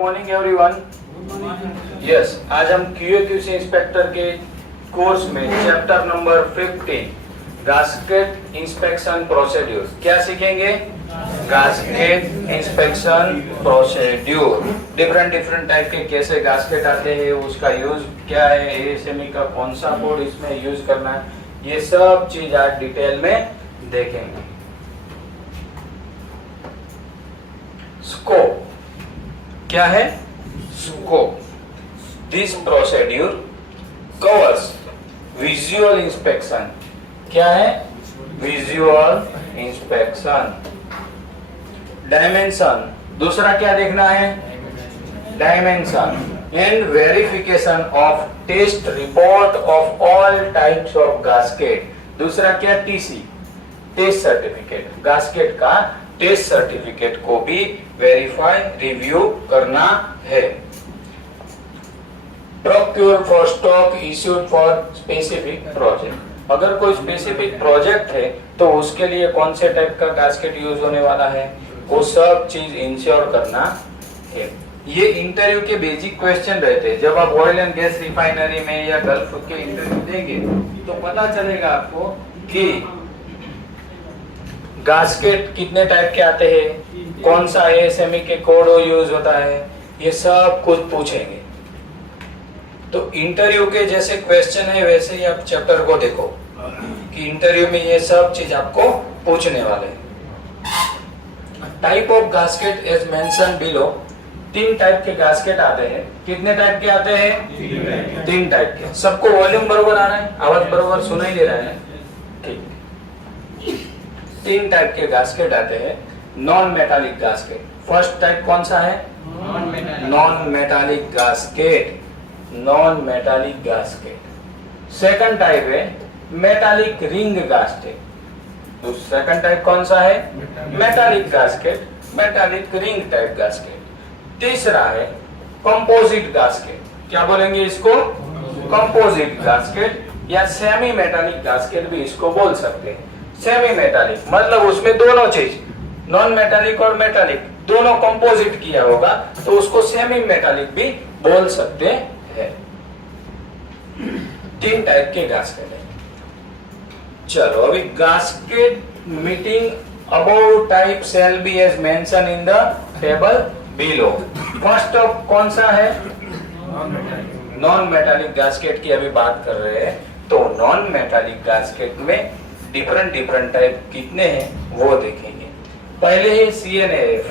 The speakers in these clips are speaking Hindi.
Morning everyone. यस, आज हम QAQC इंस्पेक्टर के कोर्स में chapter number 15 gasket inspection procedure क्या सीखेंगे। Gasket inspection procedure, different type के कैसे गास्केट आते हैं, उसका यूज क्या है, ASME का कौन सा बोर्ड इसमें यूज करना है, ये सब चीज आज डिटेल में देखेंगे। स्कोप क्या है? Scope. This procedure covers visual inspection. क्या है? Visual inspection. डायमेंशन, दूसरा क्या देखना है? Dimension and verification of test report of all types of gasket. दूसरा क्या? TC, test certificate. गास्केट का टेस्ट सर्टिफिकेट को भी वेरीफाई रिव्यू करना है। Procure for stock issued for specific project. अगर कोई स्पेसिफिक प्रोजेक्ट है तो उसके लिए कौन से टाइप का गास्केट यूज होने वाला है, वो सब चीज इंश्योर करना है। ये इंटरव्यू के बेसिक क्वेश्चन रहते हैं। जब आप ऑयल एंड गैस रिफाइनरी में या गल्फ के इंटरव्यू देंगे तो पता चलेगा आपको कि गास्केट कितने टाइप के आते हैं, कौन सा ASME के कोड यूज होता है, ये सब कुछ पूछेंगे। तो इंटरव्यू के जैसे क्वेश्चन है वैसे ही आप चैप्टर को देखो कि इंटरव्यू में ये सब चीज आपको पूछने वाले हैं। Type of gasket as mentioned below. 3 type के गास्केट आते हैं। कितने टाइप के आते हैं? 3 टाइप के। सबको वॉल्यूम बरोबर आ रहा है, आवाज बरोबर सुनाई दे रहा है? ठीक। 3 टाइप के गास्केट आते हैं। Non metallic gasket. First type कौन सा है? Non metallic gasket. Non metallic gasket. Second type है मेटालिक रिंग गास्केट। तो सेकंड टाइप कौन सा है? Metallic gasket, metallic ring type gasket. तीसरा है कंपोजिट गास्केट। क्या बोलेंगे इसको? कंपोजिट गास्केट या सेमी मेटालिक गास्केट भी इसको बोल सकते हैं। सेमी मेटालिक मतलब उसमें दोनों चीज, नॉन मेटालिक और मेटालिक दोनों कंपोजिट किया होगा तो उसको सेमी मेटालिक भी बोल सकते हैं। 3 टाइप के गास्केट है। चलो अभी gasket meeting above type shall be as mentioned in the table below. First of कौन सा है? नॉन मेटालिक गास्केट की अभी बात कर रहे हैं। तो नॉन मेटालिक गास्केट में डिफरेंट टाइप कितने हैं वो देखेंगे। पहले है CNAF,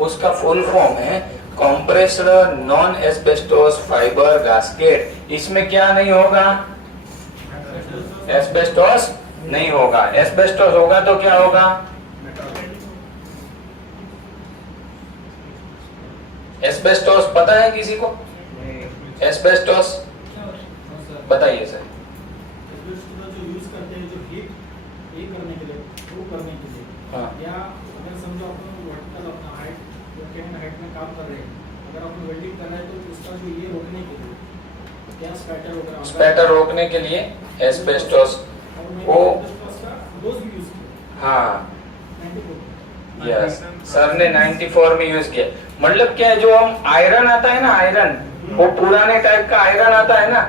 उसका फुल फॉर्म है compressed non asbestos fibre gasket. इसमें क्या नहीं होगा? एस्बेस्टोस नहीं होगा। एस्बेस्टोस होगा तो क्या होगा? एस्बेस्टोस पता है किसी को? एस्बेस्टोस बताइए सर। हाँ। या अगर समझो अपन वर्टिकल अपना हाइट में काम कर रहे हैं, अगर अपन वेल्डिंग कर रहे हैं तो उसका जो ये रोकने के लिए क्या स्पैटर रोकने के लिए एस्बेस्टोस वो डोज भी यूज किया। हाँ यस, सर ने 94 में यूज किया। मतलब क्या है, जो हम आयरन आता है ना, आयरन वो पुराने टाइप का आयरन आता है ना,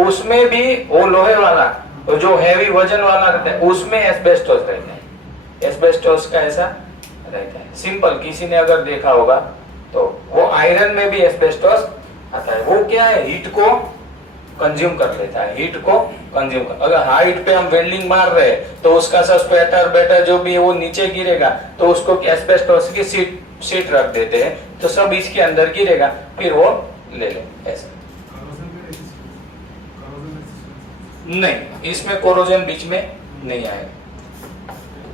उसमें भी वो लोहे वाला जो हैवी वजन वाला रहता है उसमें एस्बेस्टोस रहता है। एस्बेस्टोस का ऐसा रहता है। सिंपल, किसी ने अगर देखा होगा तो वो आयरन में भी एस्बेस्टोस आता है। वो क्या है? हीट को कंज्यूम कर लेता है। हीट को कंज्यूम कर, अगर हाइट पे हम वेल्डिंग मार रहे हैं तो उसका सब स्पैटर बेटर जो भी है वो नीचे गिरेगा तो उसको एस्बेस्टोस की सीट रख देते हैं तो सब इसके अंदर गिरेगा, फिर वो ले लो। ऐसा नहीं, इसमें कोरोजन बीच में नहीं आएगा।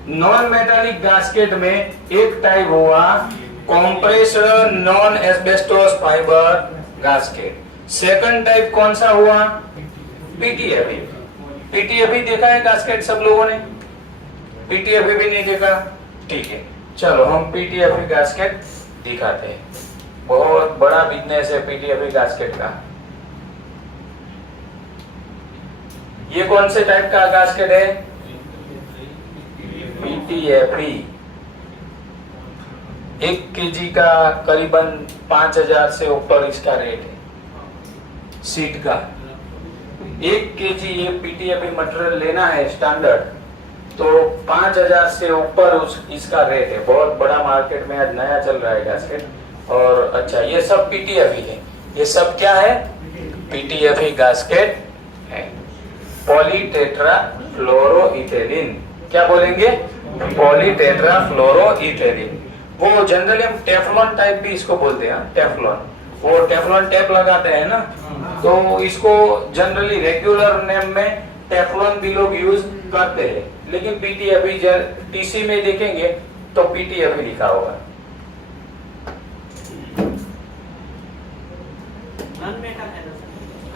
नॉन मेटालिक गास्केट में एक टाइप हुआ compressed non asbestos fibre gasket. Second type कौन सा हुआ? PTFE। PTFE देखा है गास्केट सब लोगों ने? PTFE भी नहीं देखा? ठीक है, चलो हम PTFE गास्केट दिखाते हैं। बहुत बड़ा बिजनेस है PTFE गास्केट का। ये कौन से टाइप का गास्केट है? PTFE। 1 kg का करीबन 5,000 से ऊपर इसका रेट है सीट का। 1 kg ये पीटीएफई मटेरियल लेना है स्टैंडर्ड, तो 5,000 से ऊपर इसका रेट है। बहुत बड़ा मार्केट में आज नया चल रहा है गैस्केट। और अच्छा, ये सब पीटीएफई है, ये सब क्या है? पीटीएफई गैस्केट है। पॉलीटेट्राफ्लोरोइथेलिन, क्या बोलेंगे? पॉलीटेट्राफ्लोरोइथेलिन। वो जनरली हम टेफ्लॉन टाइप भी इसको बोलते हैं, टेफ्लॉन। वो टेफ्लॉन टेप लगाते हैं ना, तो इसको जनरली रेगुलर नेम में टेफ्लॉन भी लोग यूज करते हैं, लेकिन पीटीएफई टीसी में देखेंगे तो पीटीएफई लिखा होगा।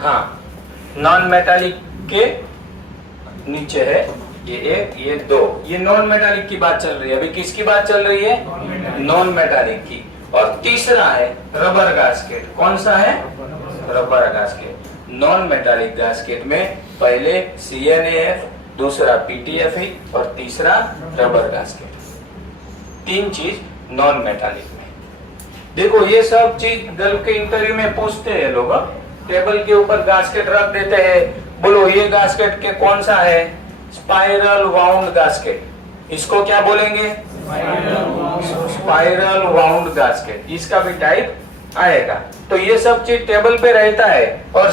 हाँ, नॉन मेटालिक के नीचे है ये 1, ये 2, ये नॉन मेटालिक की बात चल रही है। अभी किसकी बात चल रही है? नॉन मेटालिक की। और तीसरा है रबर गैस्केट। कौन सा है? Rubber gasket. Non metallic gasket में पहले CNAF, दूसरा PTFE और तीसरा रबर गैस्केट। 3 चीज नॉन मेटालिक में। देखो, ये सब चीज गल्फ के इंटरव्यू में पूछते हैं लोग। टेबल के ऊपर गैस्केट रख देते हैं, बोलो ये गैस्केट के कौन सा है? Spiral wound gasket. इसको क्या बोलेंगे? Spiral wound gasket. इसका भी टाइप आएगा। तो ये सब चीज टेबल पे रहता है और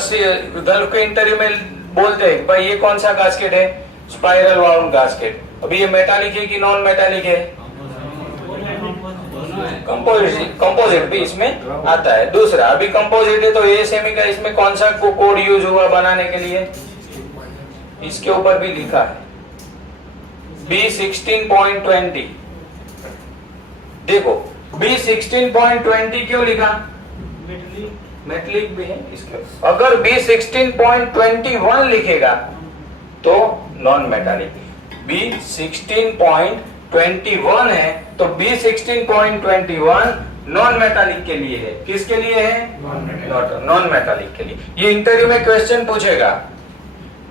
गल्फ के इंटरव्यू में बोलते हैं भाई ये कौन सा गैस्केट है? Spiral wound gasket. अभी ये मेटालिक है कि नॉन मेटालिक है? कंपोजिट भी इसमें आता है। दूसरा, अभी कंपोजिट है तो ये सेमी का, इसमें कौन सा कोड यूज हुआ बनाने के लिए? इसके ऊपर भी लिखा है B16.20। देखो, B16.20 क्यों लिखा? मेटलिक भी है इसके। अगर B16.21 लिखेगा तो नॉन मेटालिक। B16.21 है तो B16.21 नॉन मेटालिक के लिए है। किसके लिए है? नॉन मेटालिक के लिए। ये इंटरव्यू में क्वेश्चन पूछेगा,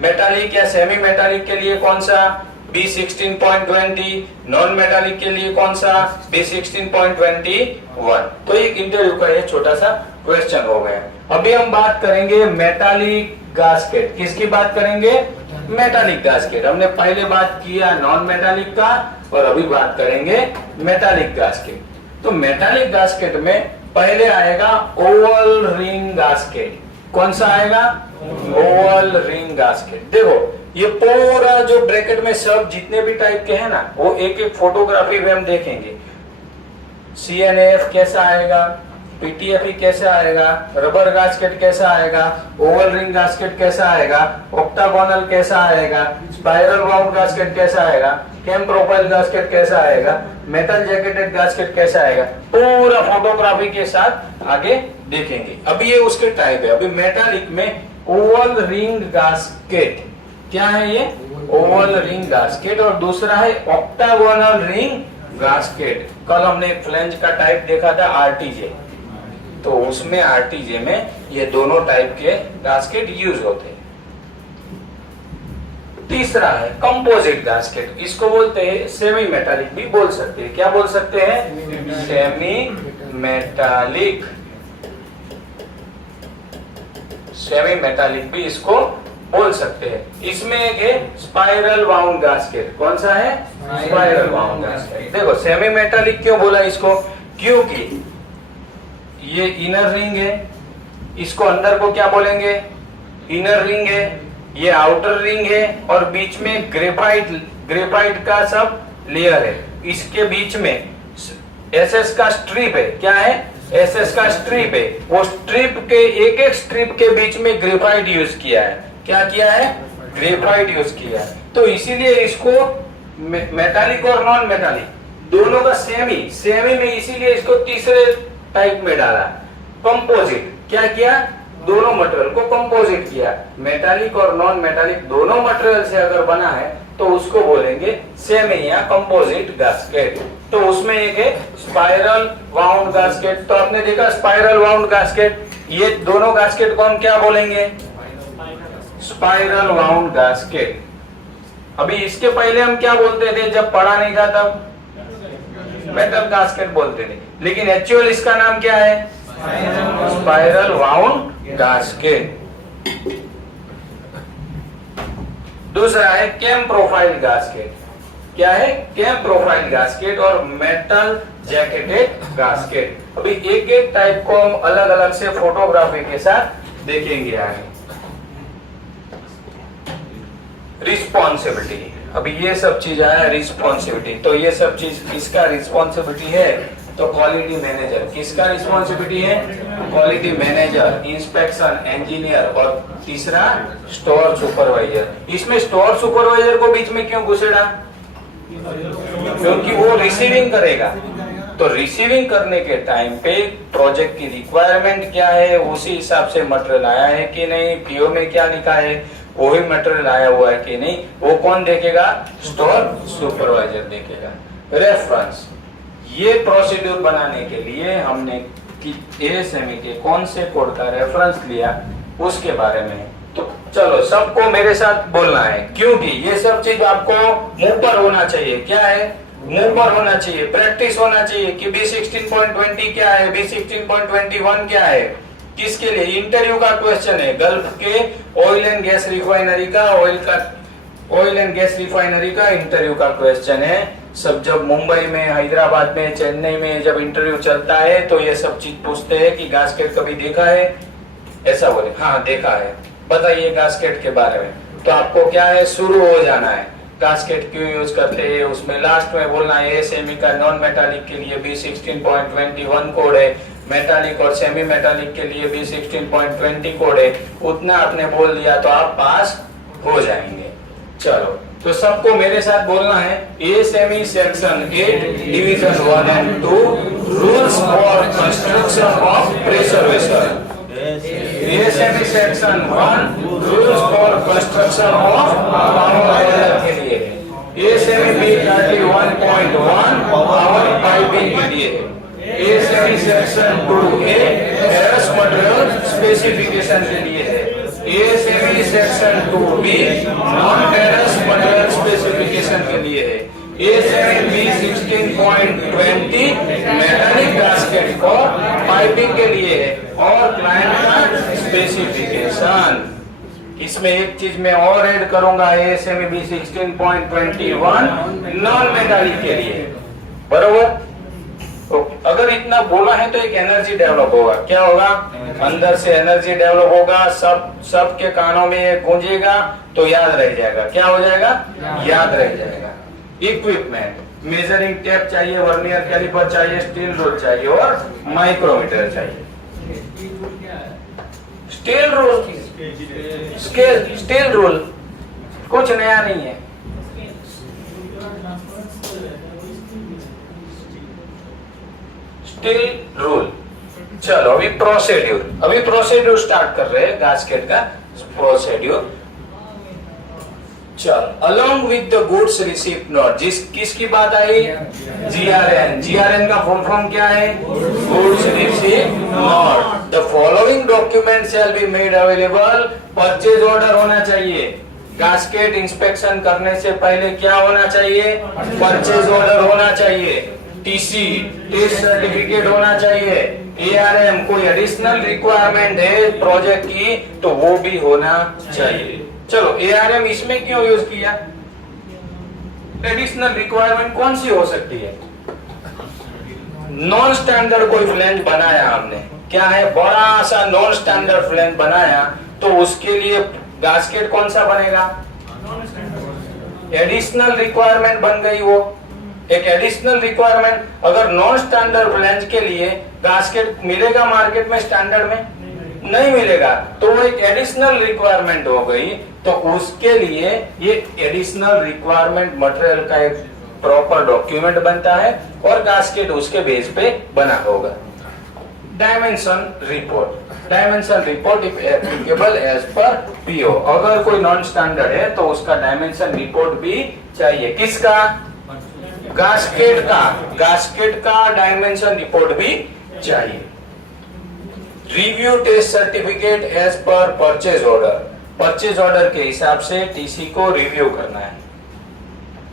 मेटालिक या सेमी मेटालिक के लिए कौन सा? B16.20। नॉन मेटालिक के लिए कौन सा? B16.21। तो एक इंटरव्यू का ये छोटा सा क्वेश्चन हो गया। अभी हम बात करेंगे मेटालिक गैस्केट। किसकी बात करेंगे? Metallic gasket. हमने पहले बात किया नॉन मेटालिक का और अभी बात करेंगे मेटालिक गैस्केट। तो मेटालिक गैस्केट में पहले आएगा ओवल रिंग गैस्केट। कौन सा आएगा? Oval ring gasket. देखो, ये पूरा जो ब्रैकेट में सब जितने भी टाइप के हैं ना, वो एक एक फोटोग्राफी में हम देखेंगे। CNAF कैसा आएगा, PTFE कैसा आएगा, रबर गैस्केट कैसा आएगा, ओवल रिंग गैस्केट कैसा आएगा, ऑक्टागोनल कैसा आएगा, स्पाइरल वाउंड गैस्केट कैसा आएगा, कैम प्रोफाइल गैस्केट कैसा आएगा, मेटल जैकेटेड गैस्केट कैसा आएगा, पूरा फोटोग्राफी के साथ आगे देखेंगे। अभी ये उसके टाइप है। अभी मेटालिक में ओवल रिंग गैस्केट, क्या है ये? Oval ring gasket. और दूसरा है ऑक्टागोनल रिंग गैस्केट। कल हमने फ्लेंज का टाइप देखा था RTJ, तो उसमें RTJ में ये दोनों टाइप के गैस्केट यूज होते हैं। तीसरा है कंपोजिट गैस्केट। इसको बोलते हैं सेमी मेटालिक भी बोल सकते हैं। क्या बोल सकते हैं? Semi metallic. सेमी मेटालिक भी इसको बोल सकते हैं। इसमें एक है स्पाइरल वाउंड गैस्केट। कौन सा है? Spiral wound gasket. देखो, सेमी मेटालिक क्यों बोला इसको? क्योंकि ये इनर रिंग है, इसको अंदर को क्या बोलेंगे? इनर रिंग है। ये आउटर रिंग है और बीच में ग्रेफाइट का सब लेयर है। इसके बीच में SS का स्ट्रिप है। क्या है? SS का स्ट्रिप है। वो स्ट्रिप के एक एक स्ट्रिप के बीच में ग्रेफाइट यूज किया है। क्या किया है? ग्रेफाइट यूज किया है। तो इसीलिए इसको मेटालिक और नॉन मेटालिक दोनों का सेमी में, इसीलिए इसको तीसरे टाइप में डाला। कंपोजिट। क्या किया? दोनों मटेरियल को कंपोजिट किया। मेटालिक और नॉन मेटालिक दोनों मटेरियल से अगर बना है तो उसको बोलेंगे सेमी या कंपोजिट गैस्केट। तो उसमें एक है स्पाइरल वाउंड गैस्केट। तो आपने देखा स्पाइरल वाउंड गैस्केट, ये दोनों गैस्केट को हम क्या बोलेंगे? Spiral wound gasket. अभी इसके पहले हम क्या बोलते थे जब पढ़ा नहीं था तब? मेटल गैस्केट बोलते थे। लेकिन एक्चुअल इसका नाम क्या है? Spiral wound gasket. दूसरा है कैम प्रोफाइल गास्केट। क्या है? कैम प्रोफाइल गास्केट और मेटल जैकेटेड गास्केट। अभी एक एक टाइप को हम अलग अलग से फोटोग्राफी के साथ देखेंगे आगे। रिस्पॉन्सिबिलिटी, अभी ये सब चीज आया रिस्पॉन्सिबिलिटी, तो ये सब चीज किसका रिस्पॉन्सिबिलिटी है? तो क्वालिटी मैनेजर। किसका रिस्पॉन्सिबिलिटी है? क्वालिटी मैनेजर, इंस्पेक्शन इंजीनियर और तीसरा स्टोर सुपरवाइजर। इसमें स्टोर सुपरवाइजर को बीच में क्यों घुसेड़ा? क्योंकि वो रिसीविंग करेगा, तो रिसीविंग करने के टाइम पे प्रोजेक्ट की रिक्वायरमेंट क्या है, उसी हिसाब से मटेरियल आया है कि नहीं, पीओ में क्या लिखा है वही मटेरियल आया हुआ है कि नहीं, वो कौन देखेगा? स्टोर सुपरवाइजर देखेगा। रेफरेंस, ये प्रोसीड्यूर बनाने के लिए हमने एएसएमई के कौन से कोड का रेफरेंस लिया उसके बारे में। तो चलो सबको मेरे साथ बोलना है, क्योंकि ये सब चीज आपको मुंह पर होना चाहिए। क्या है? मुंह पर होना चाहिए, प्रैक्टिस होना चाहिए कि B16.20 क्या है, B16.21 क्या है। किसके लिए? इंटरव्यू का क्वेश्चन है, गल्फ के ऑयल एंड गैस रिफाइनरी का इंटरव्यू का क्वेश्चन है। सब जब मुंबई में, हैदराबाद में, चेन्नई में जब इंटरव्यू चलता है तो ये सब चीज पूछते हैं कि गास्केट कभी देखा है? ऐसा बोले हाँ देखा है, बताइए गास्केट के बारे में। तो आपको क्या है? शुरू हो जाना है, गास्केट क्यों यूज करते हैं, उसमें लास्ट में बोलना है एएसएमई का नॉन मेटालिक के लिए B16.21 कोड है, मेटालिक और सेमी मेटालिक के लिए B16.20 कोड है। उतना आपने बोल दिया तो आप पास हो जाएंगे। चलो तो सबको मेरे साथ बोलना है, ASME section 8 division 1 and 2 rules for construction of pressure vessel. ASME section 1 rules for construction of power boiler के लिए, एएसएमई B31.1 पावर पाइपिंग के लिए, ASME section 2A terrace material specification के लिए है, ASME section 2B non terrace material specification के लिए है, एएसएमई B16.20 मेटालिक गास्केट को पाइपिंग के लिए है और क्लाइंट का स्पेसिफिकेशन। इसमें एक चीज मैं और ऐड करूंगा, एएसएमई B16.21 नॉन मेटालिक के लिए, बरोबर। तो अगर इतना बोला है तो एक एनर्जी डेवलप होगा। क्या होगा? अंदर से एनर्जी डेवलप होगा, सब के कानों में ये गूंजेगा तो याद रह जाएगा। क्या हो जाएगा? याद रह जाएगा। इक्विपमेंट, मेजरिंग टेप चाहिए, वर्नियर कैलिपर चाहिए, स्टील रूल चाहिए और माइक्रोमीटर चाहिए। स्टील रूल, स्टील रूल कुछ नया नहीं है। Steel rule. चलो अभी प्रोसीड्यूर स्टार्ट कर रहे हैं, गास्केट का प्रोसीड्यूर। चलो along with the goods receipt note, किसकी बात आई? जीआरएन। जीआरएन का फुल फॉर्म क्या है? Goods receipt note. The following document shall be made available. Purchase order होना चाहिए। गास्केट इंस्पेक्शन करने से पहले क्या होना चाहिए? परचेज ऑर्डर होना चाहिए। टीसी, टेस्ट सर्टिफिकेट होना चाहिए। एआरएम, कोई एडिशनल रिक्वायरमेंट है प्रोजेक्ट की तो वो भी होना चाहिए। चलो एआरएम इसमें क्यों यूज किया? एडिशनल रिक्वायरमेंट कौन सी हो सकती है? नॉन स्टैंडर्ड कोई फ्लैंज बनाया हमने, क्या है? बड़ा सा नॉन स्टैंडर्ड फ्लैंज बनाया, तो उसके लिए गास्केट कौन सा बनेगा? एडिशनल रिक्वायरमेंट बन गई वो, एक एडिशनल रिक्वायरमेंट। अगर नॉन स्टैंडर्ड फ्लैंज के लिए गास्केट मिलेगा मार्केट में, स्टैंडर्ड में नहीं मिलेगा, तो वो एक एडिशनल रिक्वायरमेंट हो गई। तो उसके लिए ये एडिशनल रिक्वायरमेंट मटेरियल का एक प्रॉपर डॉक्यूमेंट बनता है और गास्केट उसके बेस पे बना होगा। Dimension report, dimension report if applicable as per PO. अगर कोई नॉन स्टैंडर्ड है तो उसका डायमेंशन रिपोर्ट भी चाहिए। किसका? गास्केट का डायमेंशन रिपोर्ट भी चाहिए। Review test certificate as per purchase order, purchase order के हिसाब से टीसी को रिव्यू करना है।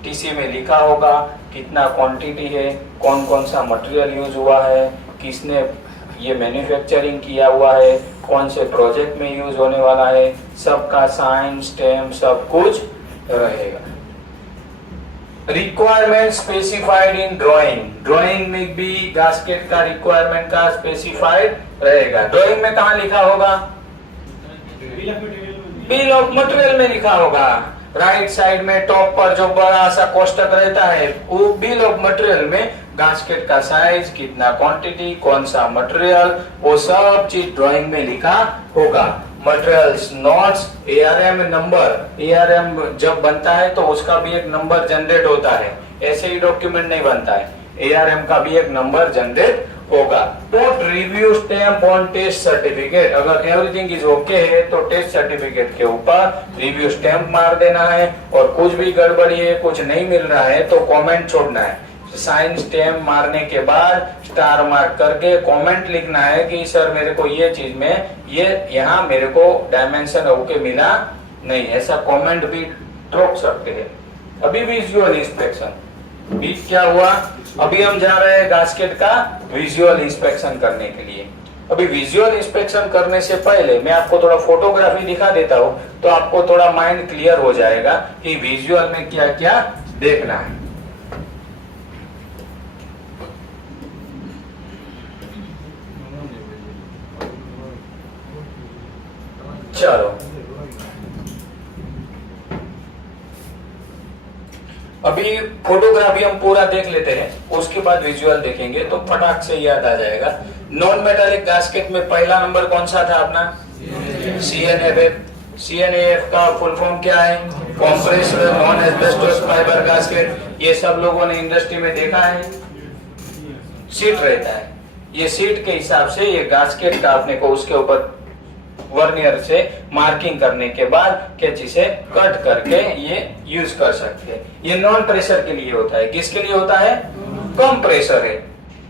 टीसी में लिखा होगा कितना क्वांटिटी है, कौन कौन सा मटेरियल यूज हुआ है, किसने ये मैन्युफैक्चरिंग किया हुआ है, कौन से प्रोजेक्ट में यूज होने वाला है, सबका साइन स्टैम्प सब कुछ रहेगा। Requirement specified in drawing, drawing में भी गास्केट का रिक्वायरमेंट का स्पेसिफाइड रहेगा। ड्राइंग में कहाँ लिखा होगा? बिल ऑफ मटेरियल में लिखा होगा। राइट साइड में टॉप पर जो बड़ा सा कोष्टक रहता है वो बिल ऑफ मटेरियल में गास्केट का साइज, कितना क्वांटिटी, कौन सा मटेरियल, वो सब चीज ड्राइंग में लिखा होगा। Materials notes, ARM number, ARM जब बनता है तो उसका भी एक नंबर जनरेट होता है, ऐसे ही डॉक्यूमेंट नहीं बनता है, एआरएम का भी एक नंबर जनरेट होगा। Put review stamp on test certificate, अगर एवरीथिंग इज ओके है तो टेस्ट सर्टिफिकेट के ऊपर रिव्यू स्टैम्प मार देना है, और कुछ भी गड़बड़ी है, कुछ नहीं मिल रहा है तो कमेंट छोड़ना है। साइन स्टैम्प मारने के बाद स्टार मार्क करके कमेंट लिखना है कि सर मेरे को ये चीज में ये यहाँ मेरे को डायमेंशन ओके मिला नहीं, ऐसा कमेंट भी ठोक सकते हैं। अभी विजुअल इंस्पेक्शन, बीच क्या हुआ, अभी हम जा रहे हैं गास्केट का विजुअल इंस्पेक्शन करने के लिए। अभी विजुअल इंस्पेक्शन करने से पहले मैं आपको थोड़ा फोटोग्राफी दिखा देता हूँ तो आपको थोड़ा माइंड क्लियर हो जाएगा कि विजुअल में क्या क्या देखना है। चलो अभी फोटोग्राफी हम पूरा देख लेते हैं, उसके बाद विजुअल देखेंगे तो फटाक से याद आ जाएगा। नॉन मेटालिक गास्केट में पहला नंबर कौन सा था अपना? CNAF। CNAF का फुल फॉर्म क्या है? Compressed non asbestos fibre gasket. ये सब लोगों ने इंडस्ट्री में देखा है, सीट रहता है, ये सीट के हिसाब से ये गास्केट का अपने को उसके ऊपर वर्नियर से मार्किंग करने के बाद कैंची से कट करके ये यूज कर सकते हैं। ये नॉन प्रेशर के लिए होता है। किसके लिए होता है? कम प्रेशर है,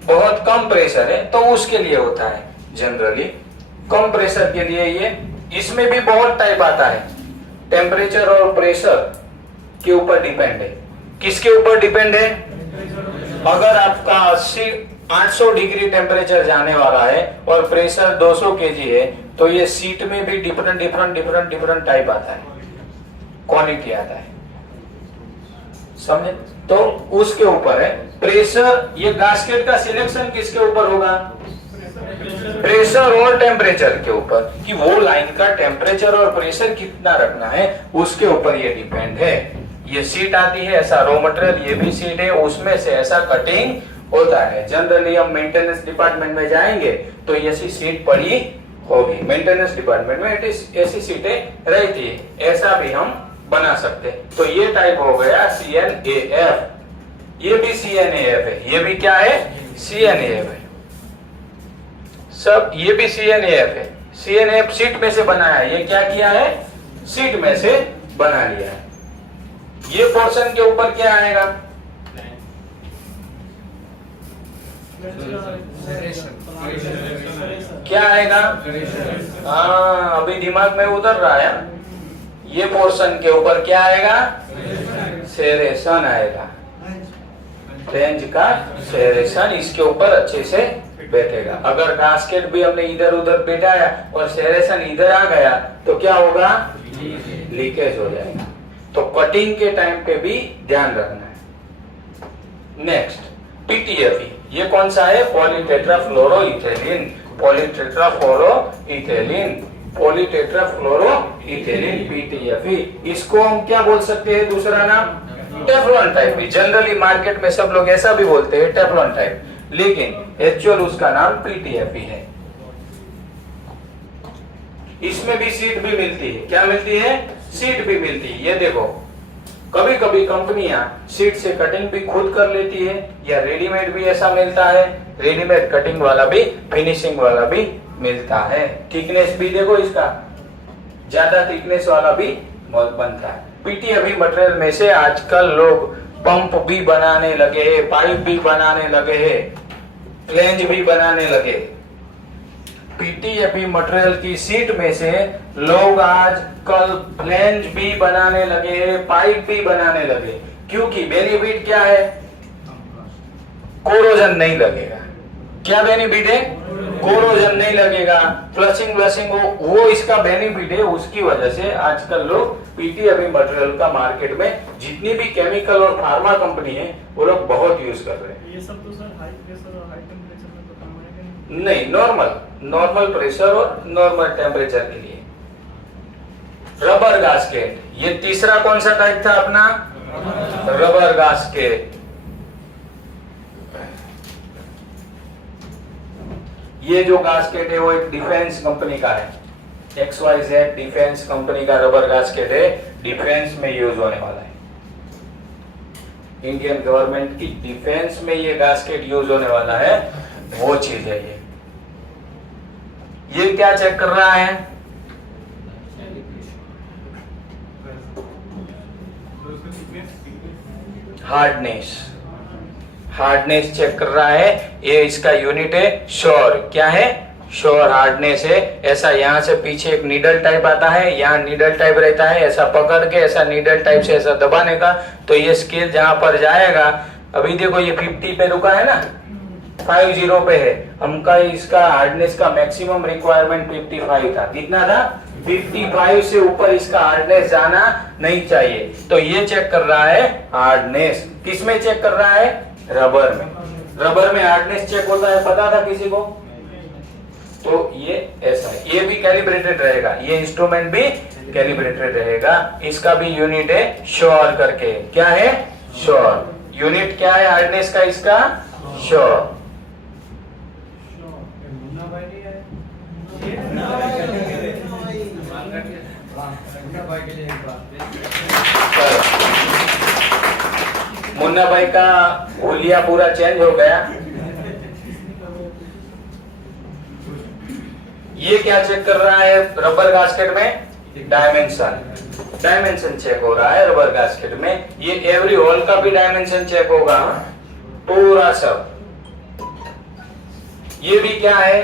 बहुत कम प्रेशर है तो उसके लिए होता है जनरली, कम प्रेशर के लिए ये। इसमें भी बहुत टाइप आता है, टेम्परेचर और प्रेशर के ऊपर डिपेंड है। किसके ऊपर डिपेंड है? अगर आपका 800 डिग्री टेम्परेचर जाने वाला है और प्रेशर 200 kg है तो ये सीट में भी डिफरेंट टाइप आता है, क्वालिटी आता है, समझे? तो उसके ऊपर है प्रेशर। ये गास्केट का सिलेक्शन किसके ऊपर होगा? प्रेशर और टेम्परेचर के ऊपर, कि वो लाइन का टेम्परेचर और प्रेशर कितना रखना है उसके ऊपर ये डिपेंड है। ये सीट आती है ऐसा रॉ मटेरियल, ये भी सीट है, उसमें से ऐसा कटिंग होता है। जनरली हम मेंटेनेंस डिपार्टमेंट में जाएंगे तो ऐसी सीट पड़ी होगी, मेंटेनेंस डिपार्टमेंट में ऐसी सीटें रहती है, ऐसा भी हम बना सकते हैं। तो ये टाइप हो गया CNAF, ये भी CNAF है, ये भी क्या है? CNAF है सब, ये भी CNAF है। CNAF सीट में से बनाया है, ये क्या किया है? सीट में से बना लिया है। ये पोर्शन के ऊपर क्या आएगा? क्या आएगा? हाँ अभी दिमाग में उतर रहा है। ये पोर्शन के ऊपर क्या आएगा? सेरेशन आएगा, रेंज का सेरेशन इसके ऊपर अच्छे से बैठेगा। अगर गास्केट भी हमने इधर उधर बैठाया और सेरेशन इधर आ गया तो क्या होगा? लीकेज हो जाएगा। तो कटिंग के टाइम पे भी ध्यान रखना है। नेक्स्ट PTFE, ये कौन सा है? पॉलीटेट्राफ्लोरोइथेलिन, पॉलीटेट्राफ्लोरोइथेलिन, पॉलीटेट्राफ्लोरोइथेलिन PTFE। इसको हम क्या बोल सकते हैं? दूसरा नाम टेफ्लॉन टाइप भी। जनरली मार्केट में सब लोग ऐसा भी बोलते हैं टेफ्लॉन टाइप, लेकिन एक्चुअल उसका नाम PTFE है। इसमें भी सीट भी मिलती है। क्या मिलती है? सीट भी मिलती है। ये देखो कभी कभी कंपनियां सीट से कटिंग भी खुद कर लेती है, या रेडीमेड भी ऐसा मिलता है, रेडीमेड कटिंग वाला भी, फिनिशिंग वाला भी मिलता है। थिकनेस भी देखो इसका, ज्यादा थिकनेस वाला भी बनता है। PTFE मटेरियल में से आजकल लोग पंप भी बनाने लगे हैं, पाइप भी बनाने लगे हैं, फ्लेंज भी बनाने लगे। PTFE मटेरियल की सीट में से लोग आजकल फ्लेंज भी बनाने लगे, पाइप भी बनाने लगे। क्योंकि बेनिफिट क्या है, कोरोजन नहीं लगेगा। क्या बेनिफिट है, कोरोजन नहीं लगेगा, फ्लशिंग व्लशिंग वो इसका बेनिफिट है। उसकी वजह से आजकल लोग पीटी अभी मटेरियल का मार्केट में जितनी भी केमिकल और फार्मा कंपनी है वो लोग बहुत यूज कर रहे हैं। ये सब तो सर हाई प्रेशर और हाई टेम्परेचर में तो काम आएगा नहीं, नॉर्मल प्रेशर और नॉर्मल टेम्परेचर के लिए। रबर गास्केट, ये तीसरा कौन सा टाइप था अपना, रबर गास्केट। ये जो गास्केट है वो एक डिफेंस कंपनी का है, XYZ डिफेंस कंपनी का रबर गास्केट है, डिफेंस में यूज होने वाला है। इंडियन गवर्नमेंट की डिफेंस में ये गास्केट यूज होने वाला है, वो चीज है ये क्या चेक कर रहा है, हार्डनेस चेक कर रहा है। ये इसका यूनिट है श्योर। क्या है, श्योर हार्डनेस है। ऐसा यहाँ से पीछे एक नीडल टाइप आता है, यहाँ नीडल टाइप रहता है, ऐसा पकड़ के ऐसा नीडल टाइप से ऐसा दबाने का, तो ये स्केल जहां पर जाएगा, अभी देखो ये 50 पे रुका है ना, 50 पे है, हमका इसका हार्डनेस का मैक्सिमम रिक्वायरमेंट 55 था। कितना था, 55 से ऊपर इसका हार्डनेस जाना नहीं चाहिए। तो ये चेक कर रहा है हार्डनेस। किस में चेक कर रहा है, रबर में। रबर में हार्डनेस चेक होता है, पता था किसी को, तो ये ऐसा है। ये भी कैलिब्रेटेड रहेगा, ये इंस्ट्रूमेंट भी कैलिब्रेटेड रहेगा। इसका भी यूनिट है श्योर करके। क्या है, श्योर। यूनिट क्या है हार्डनेस का इसका, श्योर। मुन्ना भाई का हुलिया पूरा चेंज हो गया। ये क्या चेक कर रहा है रबर गास्केट में, डायमेंशन चेक हो रहा है रबर गास्केट में। ये एवरी होल का भी डायमेंशन चेक होगा पूरा सब। ये भी क्या है,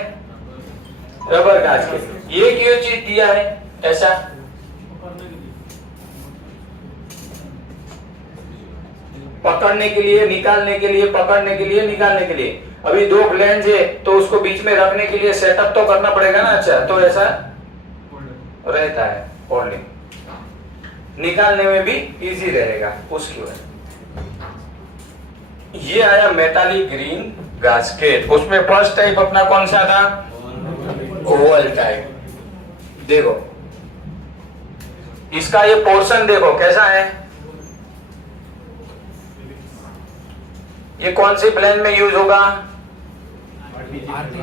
रबर गास्केट। ये क्यों चीज दिया है ऐसा, पकड़ने के लिए, निकालने के लिए, पकड़ने के लिए, निकालने के लिए। अभी दो फ्लैंज है तो उसको बीच में रखने के लिए सेटअप तो करना पड़ेगा ना। अच्छा, तो ऐसा रहता है होल्डिंग, निकालने में भी इजी रहेगा उसकी वजह। ये आया मेटालिक ग्रीन गास्केट। उसमें फर्स्ट टाइप अपना कौन सा था, ओवल टाइप। देखो इसका ये पोर्शन देखो कैसा है, ये कौन सी प्लेन में यूज होगा,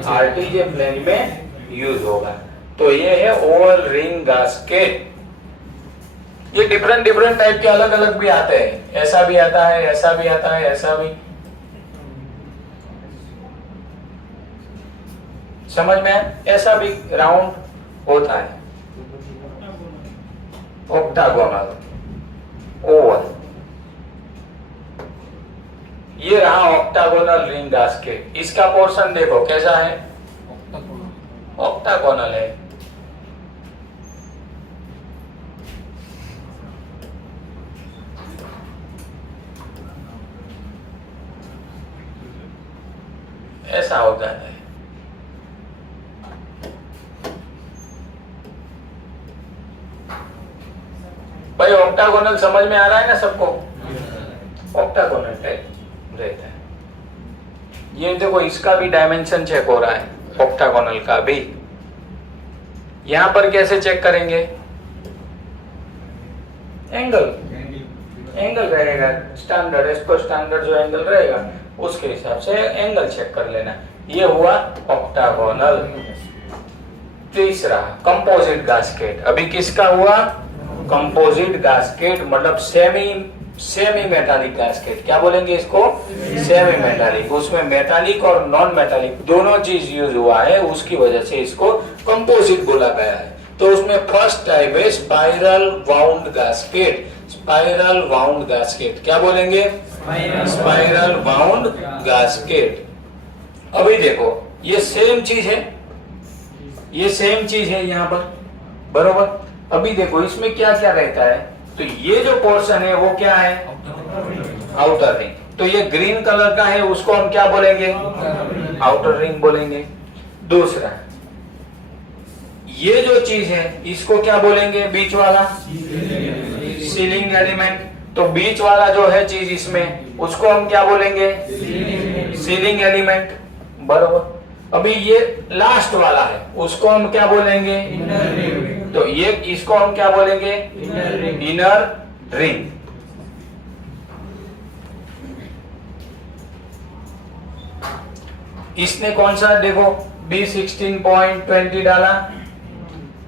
आरटीजे प्लेन में यूज होगा। तो ये है ओवल रिंग गास्केट। ये डिफरेंट टाइप के अलग अलग भी आते हैं, ऐसा भी आता है, ऐसा भी आता है, ऐसा भी। समझ में आया, ऐसा भी राउंड होता है, ऑक्टागोनल, ओवल। ये रहा ऑक्टागोनल रिंग गास्केट। इसका पोर्शन देखो कैसा है, ऑक्टागोनल है। ऐसा होता है। भाई ऑक्टागोनल समझ में आ रहा है ना सबको, ऑक्टागोनल टाइप रहता है। ये देखो इसका भी डायमेंशन चेक हो रहा है, ऑक्टागोनल का भी। यहां पर कैसे चेक करेंगे, एंगल रहेगा स्टैंडर्ड, इसको स्टैंडर्ड जो एंगल रहेगा उसके हिसाब से एंगल चेक कर लेना। ये हुआ ऑक्टागोनल। तीसरा कंपोजिट गास्केट। अभी किसका हुआ, कंपोजिट गास्केट, मतलब सेमी मेटालिक गास्केट। क्या बोलेंगे इसको, सेमी मेटालिक। उसमें मेटालिक और नॉन मेटालिक दोनों चीज यूज हुआ है, उसकी वजह से इसको कंपोजिट बोला गया है। तो उसमें फर्स्ट टाइप है spiral wound gasket. Spiral wound gasket, क्या बोलेंगे, स्पाइरल वाउंड गास्केट। अभी देखो ये सेम चीज है, ये सेम चीज है यहाँ पर, बरोबर। अभी देखो इसमें क्या क्या रहता है, तो ये जो पोर्शन है वो क्या है? Outer ring. तो ये ग्रीन कलर का है, उसको हम क्या बोलेंगे? आउटर रिंग बोलेंगे। दूसरा, ये जो चीज है इसको क्या बोलेंगे? बीच वाला सीलिंग एलिमेंट। तो बीच वाला जो है चीज इसमें, उसको हम क्या बोलेंगे? सीलिंग एलिमेंट, बरोबर। अभी ये लास्ट वाला है, उसको हम क्या बोलेंगे? तो ये इसको हम क्या बोलेंगे? Inner ring. इसने कौन सा देखो B16.20 डाला,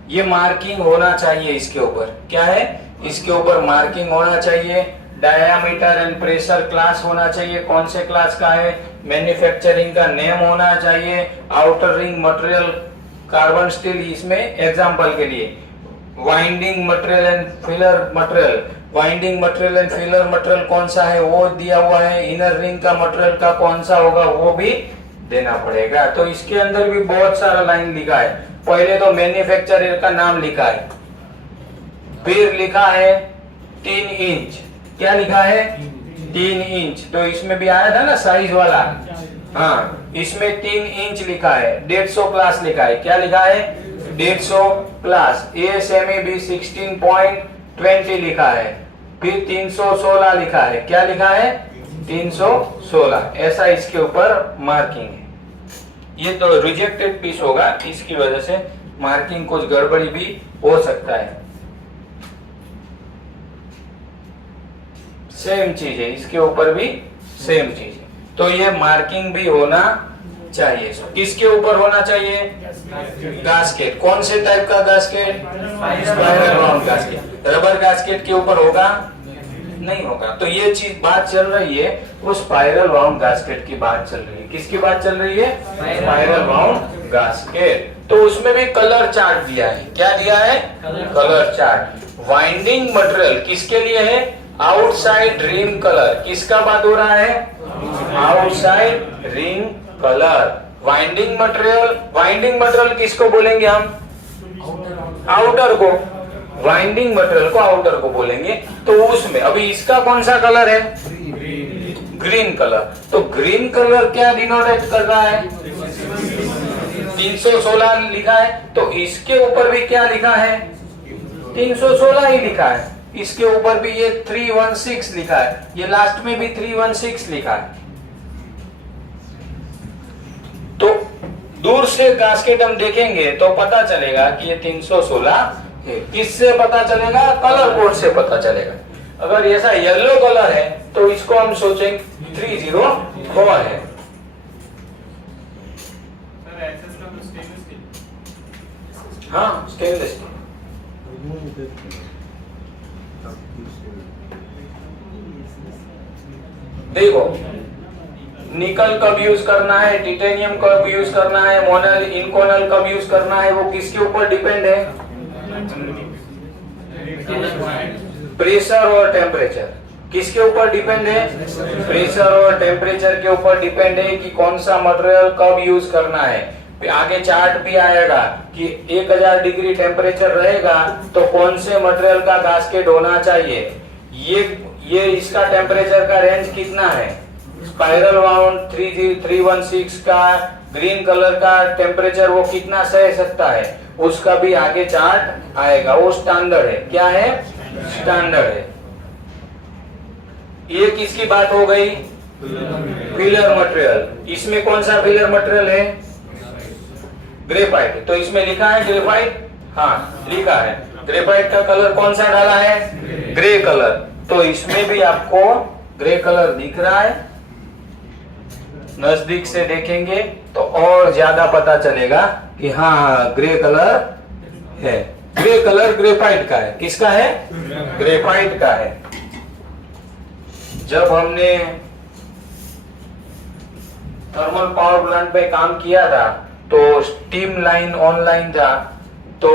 ये मार्किंग होना चाहिए इसके ऊपर। क्या है? इसके ऊपर मार्किंग होना चाहिए। डायामीटर एंड प्रेशर क्लास होना चाहिए। कौन से क्लास का है? मैन्युफैक्चरिंग का नेम होना चाहिए। Outer ring material carbon steel, इसमें एग्जांपल के लिए winding material and filler material. Winding material and filler material कौन सा है वो दिया हुआ है। इनर रिंग का मटेरियल का कौन सा होगा वो भी देना पड़ेगा। तो इसके अंदर भी बहुत सारा लाइन लिखा है। पहले तो मैन्युफैक्चरर का नाम लिखा है, फिर लिखा है 3 इंच। क्या लिखा है? 3 इंच। तो इसमें भी आया था ना साइज वाला, हाँ, इसमें 3 इंच लिखा है। 150 क्लास लिखा है। क्या लिखा है? 150 क्लास। ASME B16.20 लिखा है। फिर 316 लिखा है। क्या लिखा है? 316। ऐसा इसके ऊपर मार्किंग है। ये तो रिजेक्टेड पीस होगा, इसकी वजह से मार्किंग कुछ गड़बड़ी भी हो सकता है। सेम चीज है, इसके ऊपर भी सेम चीज है। तो ये मार्किंग भी होना चाहिए। किसके ऊपर होना चाहिए? गास्केट। कौन से टाइप का gasket? Spiral wound gasket. Rubber gasket के ऊपर होगा? नहीं होगा। तो ये चीज बात चल रही है वो स्पाइरल वाउंड गास्केट की बात चल रही है। किसकी बात चल रही है? Spiral wound gasket. तो उसमें भी कलर चार्ट दिया है। क्या दिया है? Colour chart. वाइंडिंग मटेरियल किसके लिए है? Outside ring colour. किसका बात हो रहा है? Outside ring colour. Winding material, winding material किसको बोलेंगे हम? आउटर को। वाइंडिंग मटेरियल को आउटर को बोलेंगे। तो उसमें अभी इसका कौन सा कलर है? Green colour. तो ग्रीन कलर क्या डिनोटेट कर रहा है? 316 लिखा है। तो इसके ऊपर भी क्या लिखा है? 316 ही लिखा है। इसके ऊपर भी ये 316 लिखा है। ये लास्ट में भी 316 लिखा है। तो दूर से गास्केट हम देखेंगे तो पता चलेगा कि ये 316 है। किससे पता चलेगा? कलर कोड से पता चलेगा। अगर ऐसा येलो कलर है तो इसको हम सोचेंगे 304 है। हाँ, स्टेनलेस स्टील। देखो, निकल कब यूज करना है, टिटेनियम कब यूज करना है, मोनल इनकोनल कब यूज करना है, वो किसके ऊपर डिपेंड है? प्रेशर और टेम्परेचर। किसके ऊपर डिपेंड है? प्रेशर और टेम्परेचर के ऊपर डिपेंड है कि कौन सा मटेरियल कब यूज करना है। आगे चार्ट भी आएगा कि 1000 डिग्री टेम्परेचर रहेगा तो कौन से मटेरियल का गास्केट होना चाहिए। ये इसका टेम्परेचर का रेंज कितना है? स्पाइरल वाउंड 316 का ग्रीन कलर का टेम्परेचर वो कितना सह सकता है, उसका भी आगे चार्ट आएगा। वो स्टैंडर्ड है। क्या है? स्टैंडर्ड है। ये किसकी बात हो गई? Filler material. इसमें कौन सा फिलर मटेरियल है? ग्रेफाइट। तो इसमें लिखा है ग्रेफाइट, हाँ लिखा है। ग्रेफाइट का कलर कौन सा डाला है? Grey colour. तो इसमें भी आपको ग्रे कलर दिख रहा है। नजदीक से देखेंगे तो और ज्यादा पता चलेगा कि हाँ ग्रे कलर है। ग्रे कलर ग्रेफाइट का है। किसका है? ग्रेफाइट का है। जब हमने थर्मल पावर प्लांट पे काम किया था तो स्टीम लाइन ऑनलाइन था। तो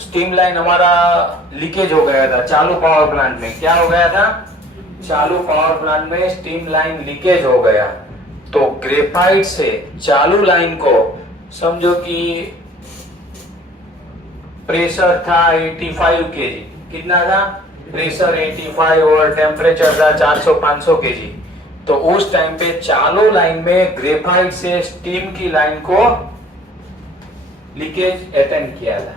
स्टीम लाइन हमारा लीकेज हो गया था चालू पावर प्लांट में। क्या हो गया था? चालू पावर प्लांट में स्टीम लाइन लीकेज हो गया। तो ग्रेफाइट से चालू लाइन को समझो कि प्रेशर था 85 kg। कितना था? प्रेशर 85 और टेम्परेचर था 400-500 kg, तो उस टाइम पे चालू लाइन में ग्रेफाइट से स्टीम की लाइन को लीकेज अटेंड किया था।